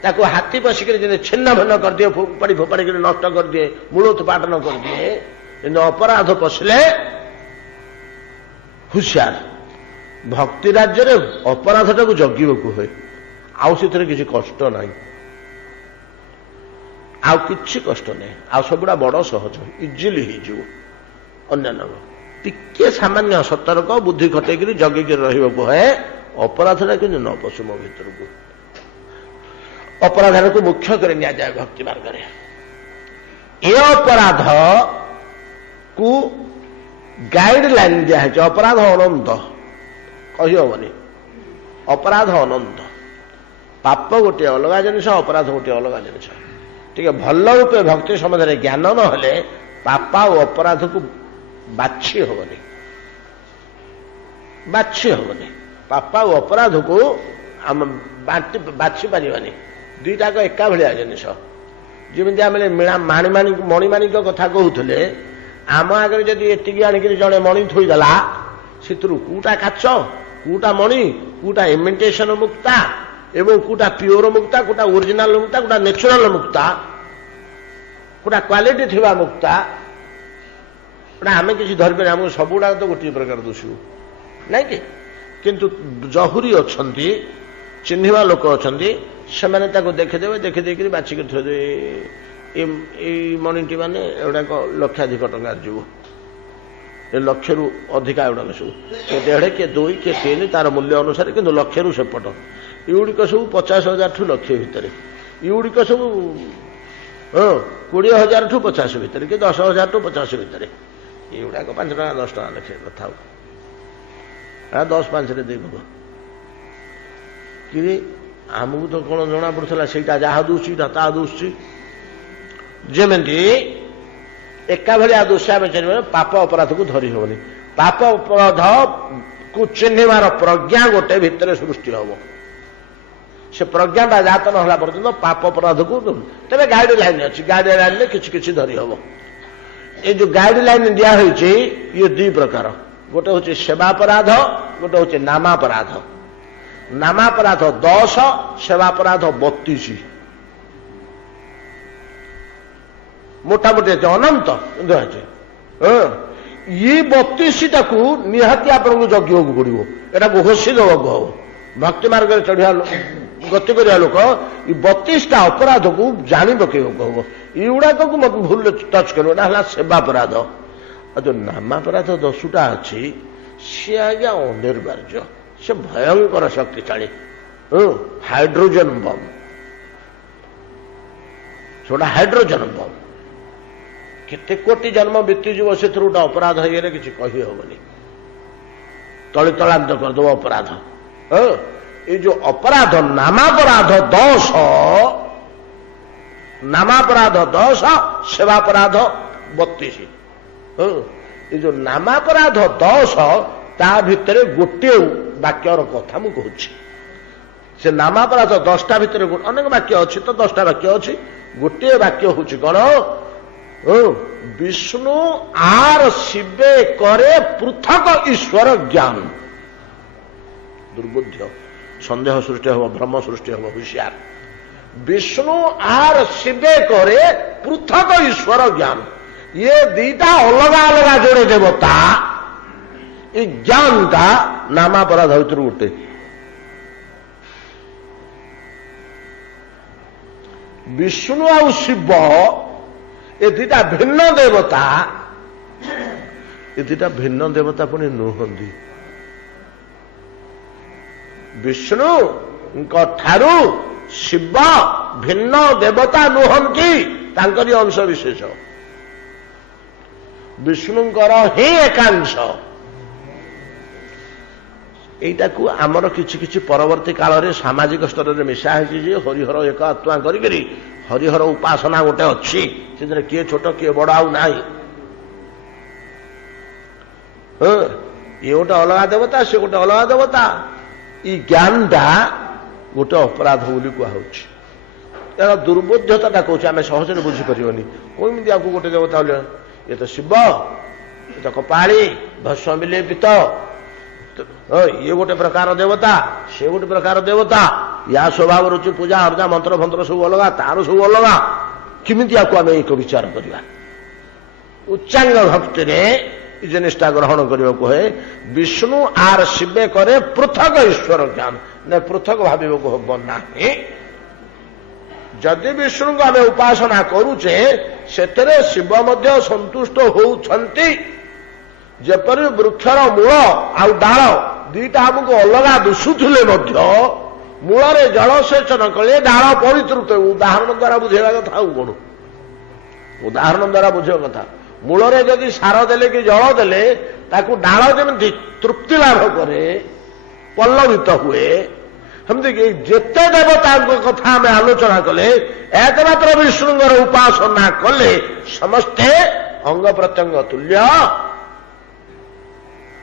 ताको हाथी बसिक छिन्न भिन्न कर दिए फोपाड़ी फोपाड़ी नष्ट कर दिए मूलोत्पाटन कर दिए किंतु अपराध पशिले हुशियार भक्ति राज्य अपराध टाक जगिब हुए आउ से किसी कष्ट ना आउ किछि कष्ट नहीं आ सबुड़ा बड़ सहज इजिली हो टिके सामान्य सतर्क बुद्धि खटेक जगिक रही है अपराधटा कि न पशु मो भर को अपराध को मुख्य कर जाए भक्ति मार्ग ये अपराध को गाइडलाइन दिखाई अपराध अनंत कहीहबनी अपराध अनंत पाप गोटे अलग जिनिस अपराध गोटे अलग जिनिस टे भल रूपे भक्ति सम्बन्ध ज्ञान न पापा और अपराध को बाछि हेनी पापा और अपराध को आम बाछि पारानी दुईटा एका भाया जिनिस जमी आम मणिमाणिक कथा कहते आम आगे जब एति आणिक जड़े मणि थोईदेला से कूटा काच कूटा मणि कूटा इमिटेशन मुक्ता एवं कूटा प्योर मुक्ता कूटा ओरिजिनाल मुक्ता कूटा नेचुराल मुक्ता कूटा क्वालिटी थिबा मुक्ता आम किसी धरपे आम सबुड़ा तो गोटे प्रकार दोषु ना कि किंतु जहुरी अच्छा चिन्हवा लोक अच्छा से देखिदेवे देखिदेक बाछिक थोदे मणिटी मान एगुड़ाक लक्षाधिक टंका जीव लक्ष रु अधिका एगुड़ाक सब किए 1.5 किए 2 किए 3 तार मूल्य अनुसार कि लक्ष रु सेपट युड़िक सब 50,000 ठू लक्ष भितर युड़िक सब 20,000 ठू 50 भितर कि 10,000 ठू 50 भितर युड़ाक 5 टका 10 टका लक्ष्य कथा 10-5 दे कि आमको तो कौन जना पड़ा से जहाँ दूसरी ता दूसरी जमी एका भाया दोषा बेचारी पाप अपराध को धरी हेनी पाप अपराध को चिन्हवार प्रज्ञा गोटे भितर सृष्टि हम से प्रज्ञाटा जात ना पर्यटन पाप अपराध को तेज गाइडलाइन अच्छी गाइडलाइन किसी धरी हम ये जो गाइडलाइन दिखाई ये 2 प्रकार गोटे हूँ सेवापराध गोटे हूँ नामापराध नामापराध 10 सेवापराध 32 मोटामोटी अनंत ये 32 टाकू निहाती आपको जगिया पड़ो यहाँ घोषी देवाक हम भक्ति मार्ग चढ़िया गति करा लोक ये 32टा अपराध को जाणी पकेवाक हम युड़ाक मत भूल टच कर सेवापराध जो नामापराध 10टा अच्छी सी आज्ञा अनिर्बार्य से भयंकर शक्तिशाली हाइड्रोजन बम छोटा हाइड्रोजन बम केते कोटी जन्म बीतीजीव से गोटे अपराध ये किसी कही हेनी तलितलांत करदेव अपराध ये जो अपराध नामापराध 10 नामापराध 10 सेवापराध 32 ये जो नामापराध 10 ता भितर गोटे ବାକ୍ୟର କଥା ମୁଁ କହୁଛି। ସେ ନାମାପରାଧ 10ଟା ଭିତରେ ଅନେକ ବାକ୍ୟ ଅଛି ତ 10ଟା ବାକ୍ୟ ଅଛି। ଗୋଟିଏ ବାକ୍ୟ ହଉଛି କଣ? ବିଷ୍ଣୁ ଆର ଶିବେ କରେ ପୃଥକ ଈଶ୍ୱର ଜ୍ଞାନ। ଦୁର୍ବୁଦ୍ଧ ସନ୍ଦେହ ସୃଷ୍ଟି ହବ, ଭ୍ରମ ସୃଷ୍ଟି ହବ, ହୁସିଆର। ବିଷ୍ଣୁ ଆର ଶିବେ କରେ ପୃଥକ ଈଶ୍ୱର ଜ୍ଞାନ। ଇଏ ଦିଟା ଅଲଗା ଅଲଗା ଯୋଡେ ଦେବତା, ଏ ଜ୍ଞାନଟା ନାମାପରାଧ ଭିତରୁ ଗୋଟେ। ବିଷ୍ଣୁ ଆଉ ଶିବ ଏ ଦିଟା ଭିନ୍ନ ଦେବତା, ଏ ଦିଟା ଭିନ୍ନ ଦେବତା ପୁଣି ନୁହନ୍ତି। ବିଷ୍ଣୁଙ୍କ ଠାରୁ ଶିବ ଭିନ୍ନ ଦେବତା ନୁହନ୍ତି, ତାଙ୍କରି ଅଂଶ ବିଶେଷ। ବିଷ୍ଣୁଙ୍କର ହିଁ ଏକାଂଶ। এইটাକୁ ଆମର କିଛି କିଛି ପରବର୍ତ୍ତୀ କାଳରେ ସାମାଜିକ ସ୍ତରରେ ମିଶା ହେଇଛି ଯେ ହରିହର ଏକ ଆତ୍ମା କରିକିରି ହରିହର ଉପାସନା ଗୋଟେ ଅଛି, ସେଥିରେ କିଏ ଛୋଟ କିଏ ବଡ ଆଉ ନାହିଁ। ଇଏ ଗୋଟେ ଅଲଗା ଦେବତା, ସେ ଗୋଟେ ଅଲଗା ଦେବତା। ଇ ଜ୍ଞାନଟା ଗୋଟେ ଅପରାଧ ବୋଲି କୁହାହଉଛି। ଏହାର ଦୁର୍ବୋଧ୍ୟତାଟା କହୁଛି, ଆମେ ସହଜରେ ବୁଝିପାରିବନି। କେମିତି ଆକୁ ଗୋଟେ ଦେବତା ବୋଲି? ଏ ତ ଶିବ, ଏ ତ କପାଳୀ, ଭସ୍ମ ବିଲେପିତ, ଇଏ ଗୋଟେ ପ୍ରକାର ଦେବତା, ସେ ଗୋଟେ ପ୍ରକାର ଦେବତା। ୟା ସ୍ୱଭାବ ରୁଚି ପୂଜା ଅର୍ଜା ମନ୍ତ୍ର ଫନ୍ତ୍ର ସବୁ ଅଲଗା, ତାର ସବୁ ଅଲଗା। କେମିତି ଆକୁ ଆମେ ଏକ ବିଚାର କରିବା? ଉଚ୍ଚାଙ୍ଗ ଭକ୍ତିରେ ଏ ଜିନିଷଟା ଗ୍ରହଣ କରିବାକୁ ହୁଏ। ବିଷ୍ଣୁ ଆର ଶିବେ କରେ ପୃଥକ ଈଶ୍ୱର ଜ୍ଞାନ, ନା ପୃଥକ ଭାବିବାକୁ ହବ ନାହିଁ। ଯଦି ବିଷ୍ଣୁଙ୍କୁ ଆମେ ଉପାସନା କରୁଛେ, ସେଥିରେ ଶିବ ମଧ୍ୟ ସନ୍ତୁଷ୍ଟ ହେଉଛନ୍ତି। ଯେପରି ବୃକ୍ଷର ମୂଳ ଆଉ ଡାଳ ଦିଟା ଆମକୁ ଅଲଗା ଦିଶୁଥିଲେ ମଧ୍ୟ ମୂଳରେ ଜଳସେଚନ କଲେ ଡାଳ ପରିତୃପ୍ତ। ଉଦାହରଣ ଦ୍ୱାରା ବୁଝେଇବା କଥା, ଆଉ କଣ ଉଦାହରଣ ଦ୍ୱାରା ବୁଝିବା କଥା। ମୂଳରେ ଯଦି ସାର ଦେଲେ କି ଜଳ ଦେଲେ, ତାକୁ ଡାଳ ଯେମିତି ତୃପ୍ତି ଲାଭ କରେ, ପଲ୍ଲବିତ ହୁଏ, ସେମିତିକି ଯେତେ ଦେବତାଙ୍କ କଥା ଆମେ ଆଲୋଚନା କଲେ, ଏକମାତ୍ର ବିଷ୍ଣୁଙ୍କର ଉପାସନା କଲେ ସମସ୍ତେ ଅଙ୍ଗ ପ୍ରତ୍ୟଙ୍ଗ ତୁଲ୍ୟ।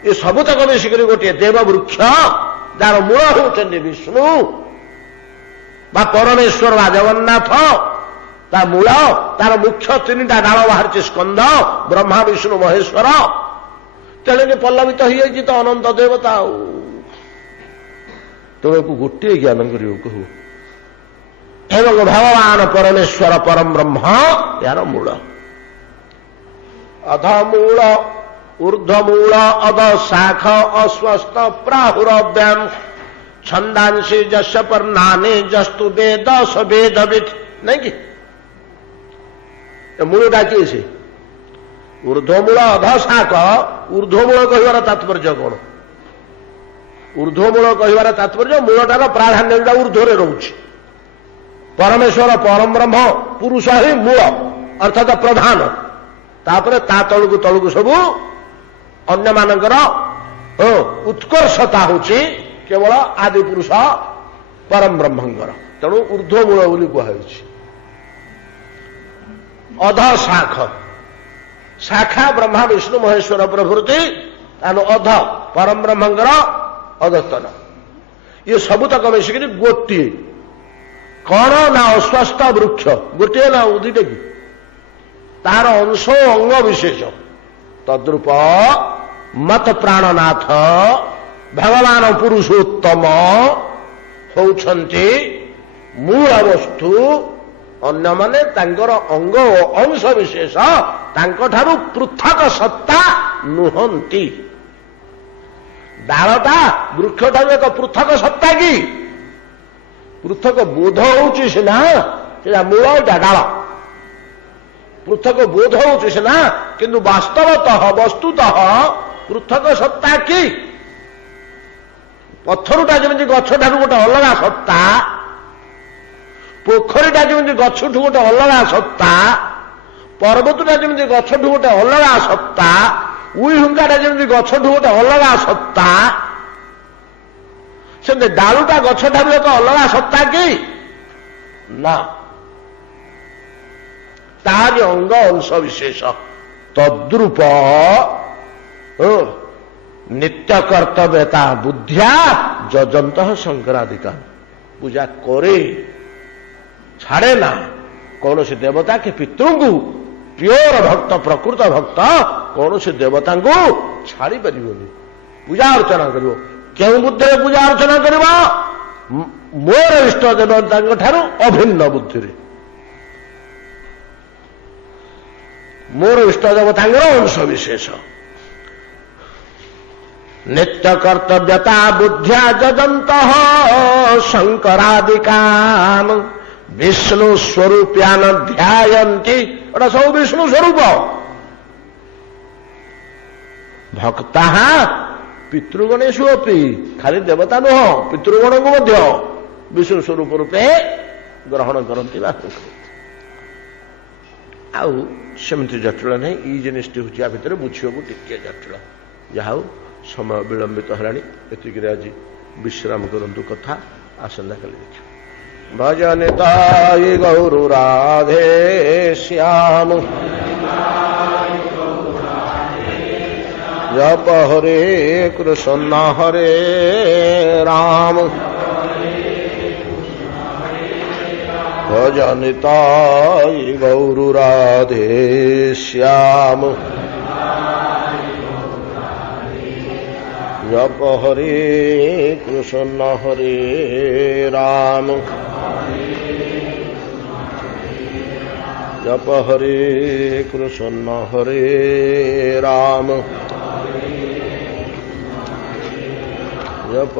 ଏ ସବୁତକ ମିଶିକରି ଗୋଟିଏ ଦେବ ବୃକ୍ଷ, ଯାହାର ମୂଳ ହେଉଛନ୍ତି ବିଷ୍ଣୁ ବା ପରମେଶ୍ୱର ବା ଜଗନ୍ନାଥ। ତା ମୂଳ, ତାର ମୁଖ୍ୟ ତିନିଟା ଡାଳ ବାହାରିଛି, ସ୍କନ୍ଦ, ବ୍ରହ୍ମା, ବିଷ୍ଣୁ, ମହେଶ୍ୱର। ତେଣୁକି ପଲ୍ଲବିତ ହେଇଯାଇଛି ତ ଅନନ୍ତ ଦେବତା। ଆଉ ତେଣୁ ଗୋଟିଏ ଜ୍ଞାନ କରିବାକୁ କହୁ। ଏବଂ ଭଗବାନ ପରମେଶ୍ୱର ପରମ ବ୍ରହ୍ମ ଏହାର ମୂଳ। ଅଧମୂଳ ঊର୍ଧ୍ୱମୂଳ ଅଧ ଶାଖ ଅସ୍ୱସ୍ଥ ପ୍ରାହୁରବ୍ୟାମ ଛନ୍ଦାଂଶୀ ଯଶ ପର୍ଣ୍ଣାନି ଜସ୍ତୁ ବେଦ ସବେଦବିତ୍। ନାଇଁ କି ମୂଳଟା କିଏ? ସେ ଊର୍ଧ୍ୱମୂଳ ଅଧ ଶାଖ। ଊର୍ଧ୍ୱମୂଳ କହିବାର ତାତ୍ପର୍ଯ୍ୟ କଣ? ଊର୍ଧ୍ୱମୂଳ କହିବାର ତାତ୍ପର୍ଯ୍ୟ ମୂଳଟାର ପ୍ରାଧାନ୍ୟଟା ଊର୍ଧ୍ୱରେ ରହୁଛି। ପରମେଶ୍ୱର ପରମ ବ୍ରହ୍ମ ପୁରୁଷ ହିଁ ମୂଳ, ଅର୍ଥାତ ପ୍ରଧାନ। ତାପରେ ତା ତଳକୁ ତଳକୁ ସବୁ ଅନ୍ୟମାନଙ୍କର ଉତ୍କର୍ଷତା ହଉଛି କେବଳ ଆଦି ପୁରୁଷ ପରମ ବ୍ରହ୍ମଙ୍କର। ତେଣୁ ଊର୍ଧ୍ୱମୂଳ ବୋଲି କୁହାଯାଇଛି। ଅଧ ଶାଖ, ଶାଖା ବ୍ରହ୍ମା ବିଷ୍ଣୁ ମହେଶ୍ୱର ପ୍ରଭୃତି, ତାର ଅଧ ପରମ ବ୍ରହ୍ମଙ୍କର ଅଧସ୍ତନ। ଇଏ ସବୁତକ ମିଶିକିରି ଗୋଟିଏ କଣ? ନା ଅସ୍ୱସ୍ଥ ବୃକ୍ଷ। ଗୋଟିଏ ନା ଉଦିତ କି? ତାର ଅଂଶ ଅଙ୍ଗ ବିଶେଷ। ତଦ୍ରୂପ ମତ ପ୍ରାଣନାଥ ଭଗବାନ ପୁରୁଷୋତ୍ତମ ହେଉଛନ୍ତି ମୂଳ ବସ୍ତୁ। ଅନ୍ୟମାନେ ତାଙ୍କର ଅଙ୍ଗ ଓ ଅଂଶ ବିଶେଷ, ତାଙ୍କଠାରୁ ପୃଥକ ସତ୍ତା ନୁହନ୍ତି। ଡାଳଟା ବୃକ୍ଷଠାରୁ ଏକ ପୃଥକ ସତ୍ତା କି? ପୃଥକ ବୋଧ ହଉଛି ସିନା, ସେଟା ମୂଳ, ଏଟା ଡାଳ। ପୃଥକ ବୋଧ ହଉଛି ସିନା, କିନ୍ତୁ ବାସ୍ତବତଃ ବସ୍ତୁତଃ ପୃଥକ ସତ୍ତା କି? ପଥରଟା ଯେମିତି ଗଛଠାରୁ ଗୋଟେ ଅଲଗା ସତ୍ତା, ପୋଖରୀଟା ଯେମିତି ଗଛଠୁ ଗୋଟେ ଅଲଗା ସତ୍ତା, ପର୍ବତଟା ଯେମିତି ଗଛଠୁ ଗୋଟେ ଅଲଗା ସତ୍ତା, ଉଇ ହୁଙ୍କାଟା ଯେମିତି ଗଛଠୁ ଗୋଟେ ଅଲଗା ସତ୍ତା, ସେମିତି ଡାଳୁଟା ଗଛଠାରୁ ଏକ ଅଲଗା ସତ୍ତା କି? ନା, ତାରି ଅଙ୍ଗ ଅଂଶ ବିଶେଷ। ତଦ୍ରୂପ ନିତ୍ୟ କର୍ତ୍ତବ୍ୟତା ବୁଦ୍ଧି बुद्धिया যজন্ত শঙ্করাদিকা पूजा करे छाड़े ना कौन से देवता के पितृ को प्योर भक्त प्रकृत भक्त कौन से देवता को छाड़ी पारिबनी पूजा अर्चना करिवो क्यों बुद्धि पूजा अर्चना करिवो मोर इष्ट देवता ठारू अभिन्न बुद्धि मोर इष्ट देवता अंश विशेष नित्य कर्तव्यता बुद्धिया जजंत शंकरादिकान विष्णु स्वरूप्यान ध्यायन्ति एटा सब विष्णु स्वरूप भक्ता पितृगणेशु अपि खाली देवता नुह पितृगण को मध्य विष्णु स्वरूप रूपे ग्रहण करती आउ सेमती जटिल नहीं ई जिनिष्टि हूँ या भितर बुझिବାକୁ टिके जटिल ଯାହା समय विलंबित है एतिक आज विश्राम करंतु कथा आसंता काली देखिए भजनिताय गौर राधे श्याम जप हरे कृष्ण हरे राम भजनिताय गौर राधे श्याम जप हरे कृष्ण हरे राम जप हरे कृष्ण हरे राम जप